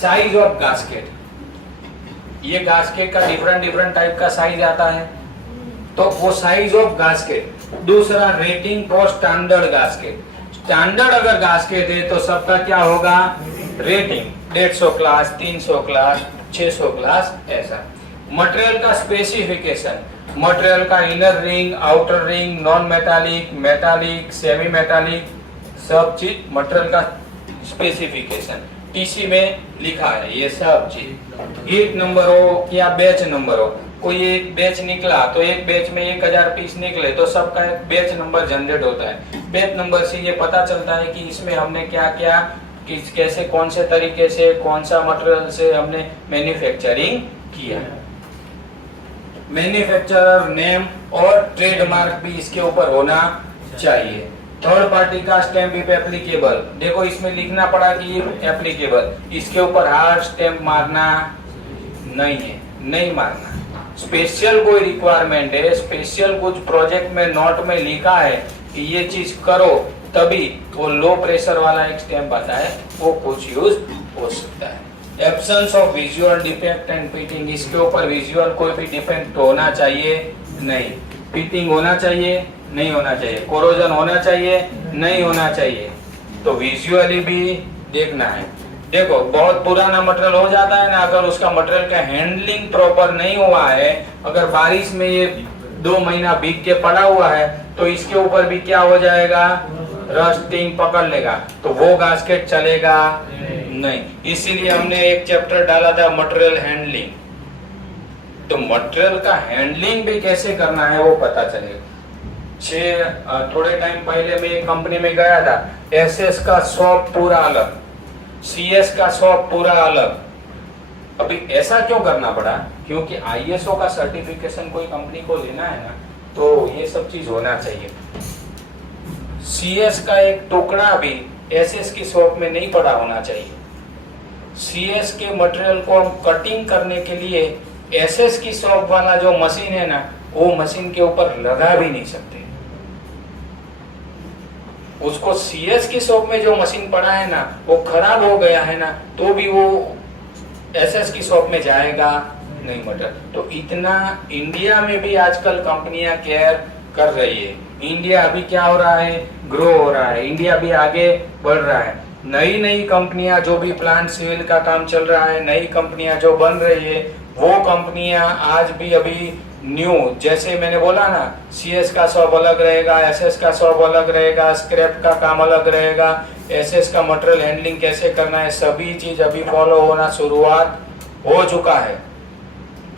साइज ऑफ गास्केट, ये गास्केट का डिफरेंट टाइप का साइज आता है, तो वो साइज ऑफ गास्केट। दूसरा rating for standard gasket. Standard अगर गास्केट है तो सबका क्या होगा? रेटिंग 150 क्लास, 300 क्लास, 600 क्लास, ऐसा। मटेरियल का स्पेसिफिकेशन, मटेरियल का inner ring, outer ring, non metallic, metallic, semi metallic, सब चीज मटेरियल का स्पेसिफिकेशन टीसी में लिखा है। ये सब चीज हीट नंबर हो या बैच नंबर हो, कोई एक बैच निकला तो एक बैच में 1000 पीस निकले तो सबका एक बैच नंबर जनरेट होता है। बैच नंबर से ये पता चलता है कि इसमें हमने क्या क्या कैसे कौन से तरीके से कौन सा मटेरियल से हमने मैन्युफैक्चरिंग किया। मैन्युफैक्चरर नेम और ट्रेडमार्क भी इसके ऊपर होना चाहिए। थर्ड पार्टी का स्टैम्प इफ एप्लीकेबल, देखो इसमें लिखना पड़ा कि एप्लीकेबल, इसके ऊपर हार्ड स्टैम्प मारना नहीं है, नहीं मारना। स्पेशल कोई रिक्वायरमेंट है, स्पेशल कुछ प्रोजेक्ट में नोट में लिखा है कि ये चीज करो, तभी वो लो प्रेशर वाला एक स्टैम्प आता है, वो कुछ यूज हो सकता है। Absence of visual defect and fitting, इसके ऊपर विजुअल कोई भी डिफेक्ट होना चाहिए नहीं, फिटिंग होना चाहिए नहीं होना चाहिए, कोरोजन होना चाहिए नहीं होना चाहिए, तो विजुअली भी देखना है। देखो बहुत पुराना मटेरियल हो जाता है ना, अगर उसका मटेरियल का हैंडलिंग प्रॉपर नहीं हुआ है, अगर बारिश में ये 2 महीना भीग के पड़ा हुआ है, तो इसके ऊपर भी क्या हो जाएगा, रस्टिंग पकड़ लेगा, तो वो गास्केट चलेगा नहीं। इसीलिए हमने एक चैप्टर डाला था मटेरियल हैंडलिंग, तो मटेरियल का हैंडलिंग भी कैसे करना है वो पता चलेगा। थोड़े टाइम पहले मैं एक कंपनी में गया था, एसएस का शॉप पूरा अलग, सीएस का शॉप पूरा अलग। अभी ऐसा क्यों करना पड़ा, क्योंकि आईएसओ का सर्टिफिकेशन कोई कंपनी को लेना है ना, तो ये सब चीज होना चाहिए। सीएस का एक टुकड़ा भी एसएस की शॉप में नहीं पड़ा होना चाहिए। सीएस के मटेरियल को हम कटिंग करने के लिए एसएस की शॉप वाला जो मशीन है ना, वो मशीन के ऊपर लगा भी नहीं सकते। उसको सीएस की शॉप में जो मशीन पड़ा है ना, वो खराब हो गया है ना, तो भी वो एसएस की शॉप में जाएगा नहीं मटेरियल। तो इतना इंडिया में भी आजकल कंपनियां केयर कर रही है। इंडिया अभी क्या हो रहा है, ग्रो हो रहा है, इंडिया भी आगे बढ़ रहा है। नई नई कंपनियां जो भी प्लांट सिविल का काम चल रहा है, नई कंपनियां जो बन रही है, वो कंपनियां आज भी अभी न्यू, जैसे मैंने बोला ना, सीएस का शॉप अलग रहेगा, एसएस का शॉप अलग रहेगा, स्क्रैप का काम अलग रहेगा, एसएस का मटेरियल हैंडलिंग कैसे करना है, सभी चीज अभी फॉलो होना शुरुआत हो चुका है।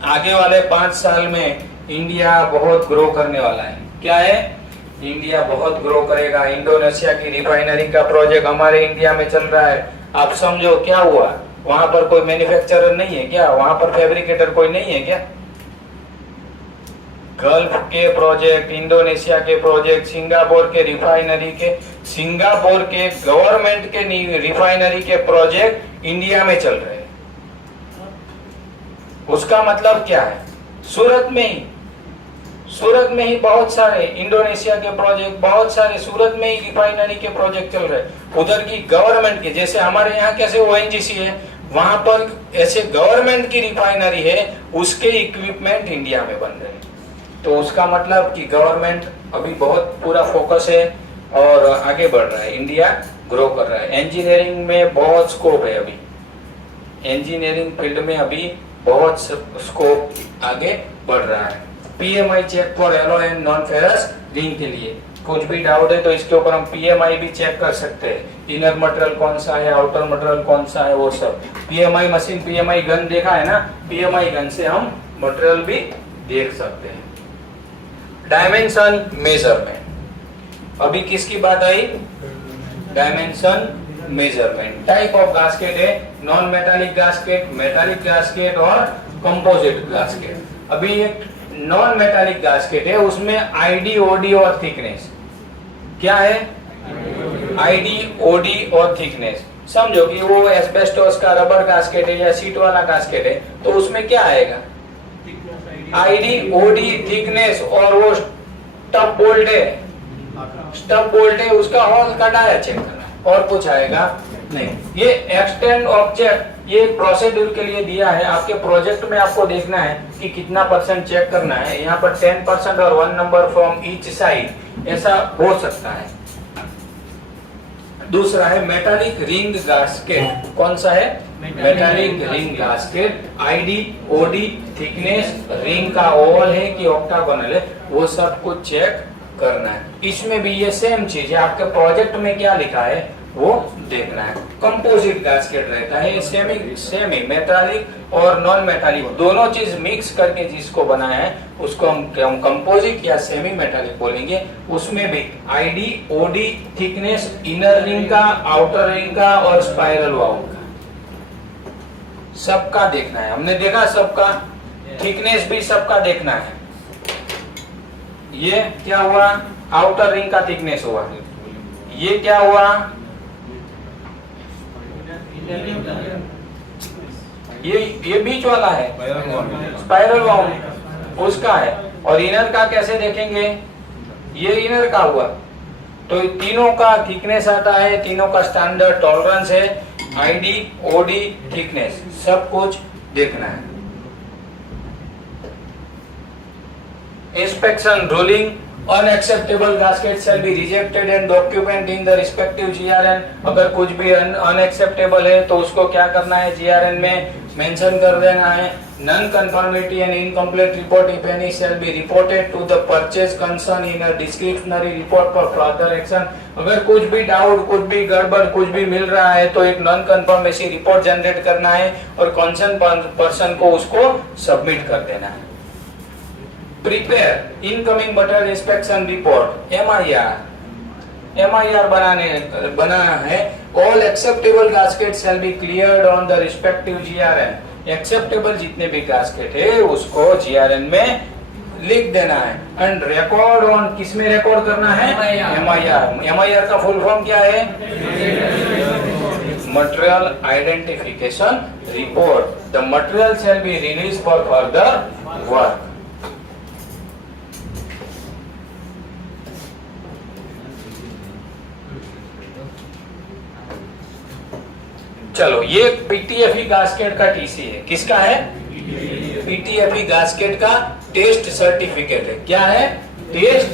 आगे वाले 5 साल में इंडिया बहुत ग्रो करने वाला है। क्या है, इंडिया बहुत ग्रो करेगा। इंडोनेशिया की रिफाइनरी का प्रोजेक्ट हमारे इंडिया में चल रहा है। आप समझो क्या हुआ, वहां पर कोई मैन्युफैक्चरर नहीं है क्या, वहां पर फैब्रिकेटर कोई नहीं है क्या? गल्फ के प्रोजेक्ट, इंडोनेशिया के प्रोजेक्ट, सिंगापुर के रिफाइनरी के, सिंगापुर के गवर्नमेंट के रिफाइनरी के प्रोजेक्ट इंडिया में चल रहे हैं। उसका मतलब क्या है, सूरत में ही बहुत सारे इंडोनेशिया के प्रोजेक्ट, बहुत सारे सूरत में ही रिफाइनरी के प्रोजेक्ट चल रहे हैं। उधर की गवर्नमेंट के, जैसे हमारे यहाँ कैसे ओएनजीसी है, वहां पर ऐसे गवर्नमेंट की रिफाइनरी है, उसके इक्विपमेंट इंडिया में बन रहे हैं। तो उसका मतलब कि गवर्नमेंट अभी बहुत पूरा फोकस है और आगे बढ़ रहा है, इंडिया ग्रो कर रहा है। इंजीनियरिंग में बहुत स्कोप है, अभी इंजीनियरिंग फील्ड में अभी बहुत स्कोप आगे बढ़ रहा है। PMI check for alloy and non ferrous ring के लिए कुछ भी डाउट है तो इसके ऊपर हम पीएमआई भी चेक कर सकते हैं। इनर मटेरियल कौन सा है, आउटर मटेरियल कौन सा है, वो सब पीएमआई मशीन, पीएमआई गन देखा है ना, पीएमआई गन से हम मटेरियल भी देख सकते हैं। डायमेंशन मेजरमेंट, अभी किसकी बात आई, dimension measurement. Type of gasket है, non metallic gasket, metallic gasket और कंपोजिट गास्केट। अभी एक नॉन मेटालिक गास्केट है, उसमें आईडी, ओडी और थिकनेस, क्या है, आईडी, ओडी और थिकनेस। समझो कि वो एस्बेस्टोस का रबर गास्केट है या सीट वाला गास्केट है, तो उसमें क्या आएगा, आईडी, ओडी, थिकनेस और वो स्टब बोल्ट है, स्टब बोल्ट है, उसका हॉल कटा है, चेक करना और कुछ आएगा नहीं। ये एक्सटेंड ऑब्जेक्ट, ये प्रोसीड्यूर के लिए दिया है, आपके प्रोजेक्ट में आपको देखना है कि कितना % चेक करना है। यहाँ पर 10% और 1 नंबर फ्रॉम ईच साइड, ऐसा हो सकता है। दूसरा है मेटालिक रिंग गास्केट, कौन सा है, metallic ring gasket. ID, OD, thickness, ring का ओवल है कि ऑक्टागोनल है, वो सब कुछ चेक करना है। इसमें भी ये सेम चीज है, आपके प्रोजेक्ट में क्या लिखा है वो देखना है। कंपोजिट गास्केट रहता है, सेमी मेटालिक और नॉन मेटालिक दोनों चीज मिक्स करके जिसको बनाया है उसको हम कंपोजिट या सेमी मेटालिक बोलेंगे। उसमें भी ID, OD, thickness, inner ring का, आउटर रिंग का और स्पाइरल वाउल का सबका देखना है। हमने देखा सबका, थिकनेस भी सबका देखना है। ये क्या हुआ, आउटर रिंग का थिकनेस हुआ, ये क्या हुआ, ये बीच वाला है स्पाइरल वाउंड, उसका है। और इनर का कैसे देखेंगे, ये इनर का हुआ, तो तीनों का थिकनेस आता है, तीनों का स्टैंडर्ड टॉलरेंस है, आईडी ओडी थिकनेस सब कुछ देखना है। Inspection ruling, unacceptable gasket shall be rejected and document in the respective GRN। अगर कुछ भी unacceptable है तो उसको क्या करना है, GRN में मेंशन कर देना है। Non conformity and incomplete report if any shall be reported to the purchase concern in a discretionary report for further action। अगर कुछ भी डाउट, कुछ भी गड़बड़, कुछ भी मिल रहा है तो एक नॉन कंफर्मेसी रिपोर्ट जनरेट करना है और कंसर्न पर्सन को उसको सबमिट कर देना है। Prepare incoming material inspection report, MIR बनाना है। All acceptable gasket shall be cleared on the respective GRN। Acceptable जितने भी गास्केट है उसको GRN में लिख देना है। एंड रिकॉर्ड ऑन, किस में रिकॉर्ड करना है, MIR का फुल फॉर्म क्या है, material identification report. The material shall be release for further work. चलो, ये PTFE गास्केट का टीसी है, किसका है, PTFE गास्केट का टेस्ट सर्टिफिकेट है। क्या है, टेस्ट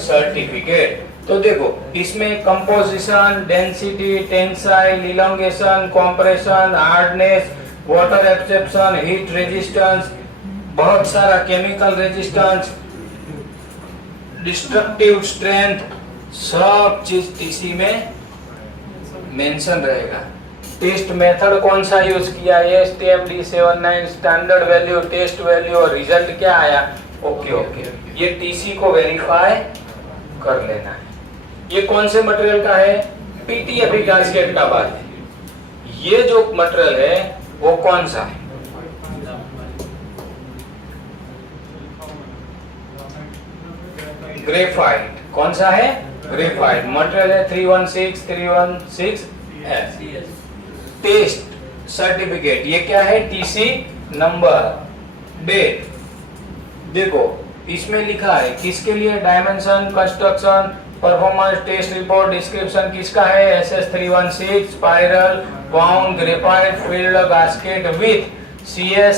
सर्टिफिकेट। तो देखो इसमें composition, density, tensile, elongation, compression, hardness, water absorption, heat resistance, बहुत सारा केमिकल रेजिस्टेंस, डिस्ट्रक्टिव स्ट्रेंथ, सब चीज टीसी में मेंशन रहेगा। टेस्ट मेथड कौन सा यूज किया है, STM-D79 standard value, test value और रिजल्ट क्या आया, ओके, ये टीसी को वेरीफाई कर लेना है। ये कौन से मटेरियल का है, PTFE गास्केट का बात है। ये जो मटेरियल है वो कौन सा है, ग्रेफाइट। कौन सा है, ग्रेफाइट। मटेरियल है 316 टेस्ट सर्टिफिकेट। ये क्या है, टीसी नंबर, डेट। देखो इसमें लिखा है किसके लिए, dimension, construction, performance, test report, description किसका है, SS316 spiral wound graphite filled gasket with CS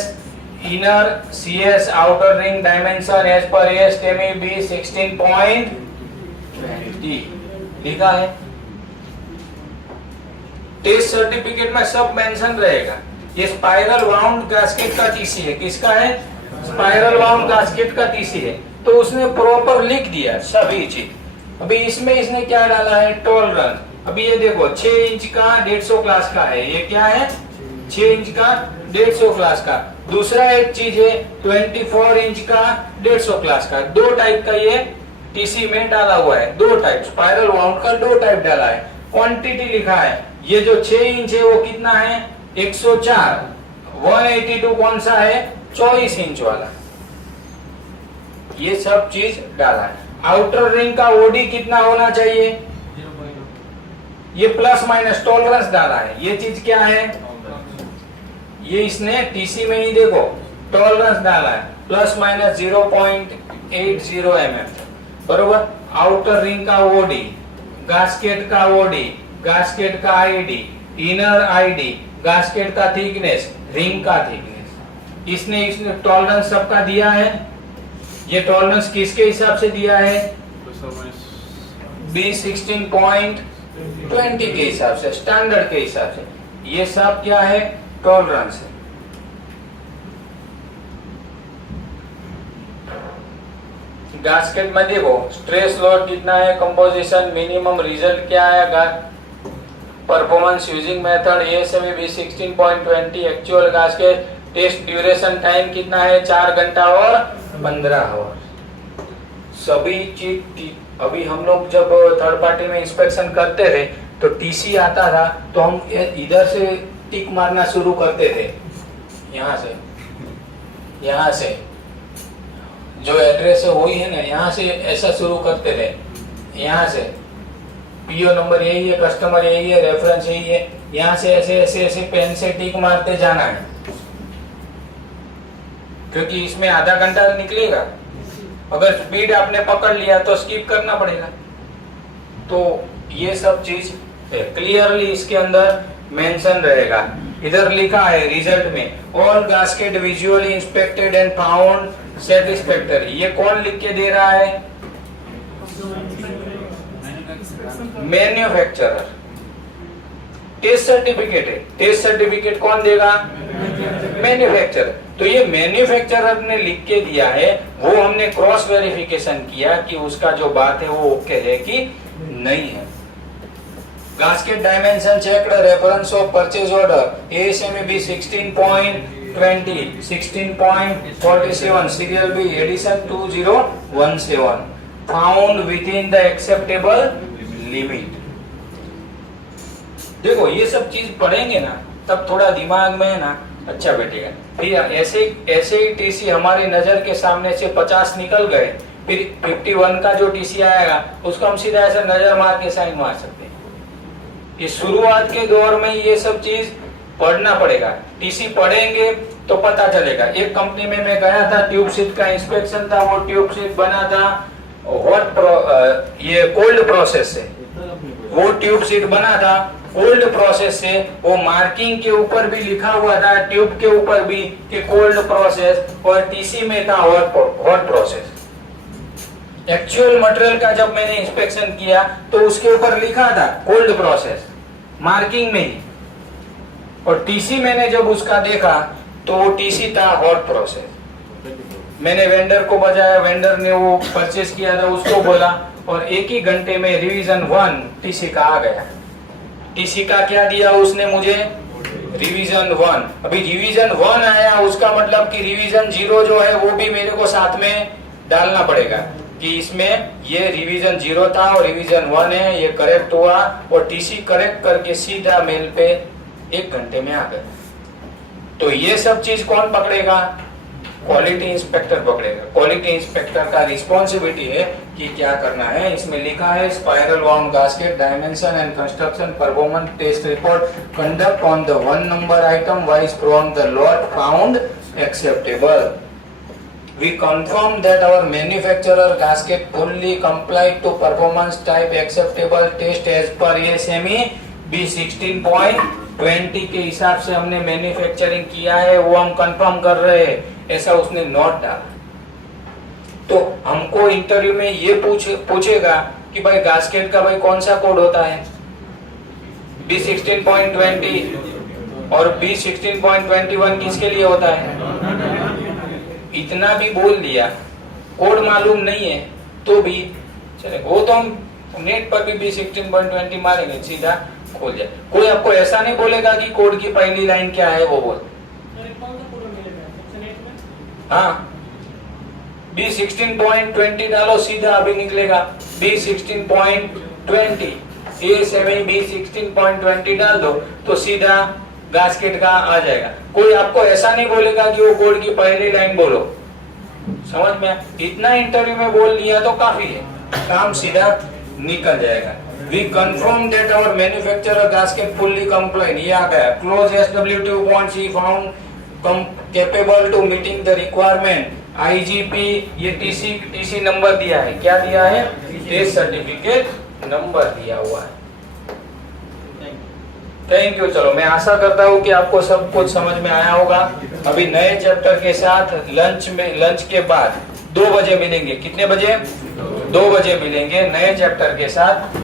inner, CS outer ring dimension as per STM B16.20 लिखा है। टेस्ट सर्टिफिकेट में सब मेंशन रहेगा। ये स्पाइरल वाउंड गास्केट का टीसी है, किसका है, स्पाइरल वाउंड गास्केट का टीसी है। तो उसने प्रॉपर लिख दिया सभी चीज। अभी इसमें इसने क्या डाला है, टॉलरेंस। अभी ये देखो 6 इंच का 150 क्लास का है, ये क्या है, 6 इंच का 150 क्लास का। दूसरा एक चीज है 24 इंच का 150 क्लास का। दो टाइप का ये टीसी में डाला हुआ है, दो टाइप, स्पाइरल वाउंड का दो टाइप डाला है। क्वांटिटी लिखा है, ये जो 6 इंच है वो कितना है, 104। 182 कौन सा है, 24 इंच वाला। ये सब चीज डाला है। आउटर रिंग का ओडी कितना होना चाहिए, ये प्लस माइनस टॉलरेंस डाला है। ये चीज क्या है, ये इसने टीसी में ही देखो टॉलरेंस डाला है, प्लस माइनस 0.80 mm, बरोबर। आउटर रिंग का ओडी, गास्केट का ओडी, गास्केट का आईडी, इनर आईडी, गास्केट का थिकनेस, रिंग का थिकनेस। इसने टॉलरेंस सबका दिया है। ये टॉलरेंस किसके हिसाब से दिया है, B16.20 के हिसाब से, स्टैंडर्ड के हिसाब से। ये सब क्या है, टॉलरेंस है। गास्केट में देखो स्ट्रेस लोड कितना है, कंपोजिशन, मिनिमम रिजल्ट क्या है, performance using method, ASME B16.20, actual gasket, test duration time कितना है, 4 घंटा और 15 आवर। सभी चीज। अभी हम लोग जब थर्ड पार्टी में इंस्पेक्शन करते थे तो टीसी आता था तो हम इधर से टिक मारना शुरू करते थे, यहाँ से जो एड्रेस है वही है ना, यहाँ से ऐसा शुरू करते थे। यहाँ से पीओ नंबर यही है, कस्टमर यही है, रेफरेंस यही है। यहाँ से ऐसे ऐसे ऐसे पेन से टिक मारते जाना है। क्योंकि इसमें आधा घंटा निकलेगा। अगर स्पीड आपने पकड़ लिया तो स्किप करना पड़ेगा। तो ये सब चीज क्लियरली इसके अंदर मेंशन रहेगा। इधर लिखा है रिजल्ट में all gasket visually inspected and found satisfactory. ये कौन लिख के दे रहा है? मैन्युफैक्चरर। टेस्ट सर्टिफिकेट है, टेस्ट सर्टिफिकेट कौन देगा? मैन्युफैक्चरर। तो ये मैन्युफैक्चरर ने लिख के दिया है, वो हमने क्रॉस वेरिफिकेशन किया कि उसका जो बात है वो ओके है कि नहीं है। Gasket dimension checked reference of purchase order ASME B 16.20 16.47 serial B edition 2017 found within the acceptable limit. देखो ये सब चीज पढ़ेंगे ना तब थोड़ा दिमाग में ना अच्छा बैठेगा। फिर ऐसे ही टीसी हमारी नजर के सामने से 50 निकल गए, फिर 51 का जो टीसी आएगा उसको हम सीधा ऐसा नजर मार के साइन मार सकते हैं। ये शुरुआत के दौर में ये सब चीज पढ़ना पड़ेगा। टीसी पढ़ेंगे तो पता चलेगा। एक कंपनी में मैं गया था, ट्यूब शीट का इंस्पेक्शन था, वो ट्यूब शीट बना था ये कोल्ड प्रोसेस से, वो ट्यूब शीट बना था कोल्ड प्रोसेस से। वो मार्किंग के ऊपर भी लिखा हुआ था, ट्यूब के ऊपर भी कि कोल्ड प्रोसेस, और टीसी में था हॉट प्रोसेस। एक्चुअल मटेरियल का जब मैंने इंस्पेक्शन किया तो उसके ऊपर लिखा था कोल्ड प्रोसेस मार्किंग में ही, और टीसी मैंने जब उसका देखा तो वो टीसी था हॉट प्रोसेस। मैंने वेंडर को बजाया, वेंडर ने वो परचेस किया था उसको बोला, और एक ही घंटे में रिवीजन 1 टीसी का आ गया। टीसी का क्या दिया उसने मुझे? रिवीजन 1। अभी रिवीजन 1 आया, उसका मतलब कि रिवीजन 0 जो है वो भी मेरे को साथ में डालना पड़ेगा कि इसमें ये रिवीजन 0 था और रिवीजन 1 है, ये करेक्ट हुआ, और टीसी करेक्ट करके सीधा मेल पे 1 घंटे में आ गया। तो ये सब चीज कौन पकड़ेगा? क्वालिटी इंस्पेक्टर पकड़ेगा। क्वालिटी इंस्पेक्टर का रिस्पॉन्सिबिलिटी है कि क्या करना है। इसमें लिखा है spiral wound gasket dimension and construction performance test report conduct on the 1 number item wise from the lot found acceptable. We confirm that our manufacturer gasket fully complied to performance type acceptable test as per ASME B 16.20 के हिसाब से हमने मैन्युफैक्चरिंग किया है, वो हम कंफर्म कर रहे हैं, ऐसा उसने नोट डाला। तो हमको इंटरव्यू में ये पूछेगा कि भाई गास्केट का भाई कौन सा कोड होता है? B 16.20 और B 16.21 किसके लिए होता है? इतना भी बोल दिया, कोड मालूम नहीं है तो भी चलेगा। वो तो हम नेट पर भी 16.20 मारेंगे, सीधा खोल जाए। कोई आपको ऐसा नहीं बोलेगा कि कोड की पहली लाइन क्या है वो बोल। हाँ, B 16.20 डालो, सीधा अभी निकलेगा B 16.20। ASME B 16.20 डाल दो तो सीधा गास्केट का आ जाएगा। कोई आपको ऐसा नहीं बोलेगा कि वो कोड की पहली लाइन बोलो। समझ में? इतना इंटरव्यू में बोल लिया तो काफी है, काम सीधा निकल जाएगा। We confirm that our manufacturer gasket fully compliant, ये आ गया। Close SW2.C found capable to meeting the requirement। IGP ये TC नंबर दिया है, क्या दिया है? टेस्ट सर्टिफिकेट नंबर दिया हुआ है। Thank you. चलो, मैं आशा करता हूँ कि आपको सब कुछ समझ में आया होगा। अभी नए चैप्टर के साथ लंच के बाद 2 बजे मिलेंगे। कितने बजे? 2 बजे मिलेंगे नए चैप्टर के साथ।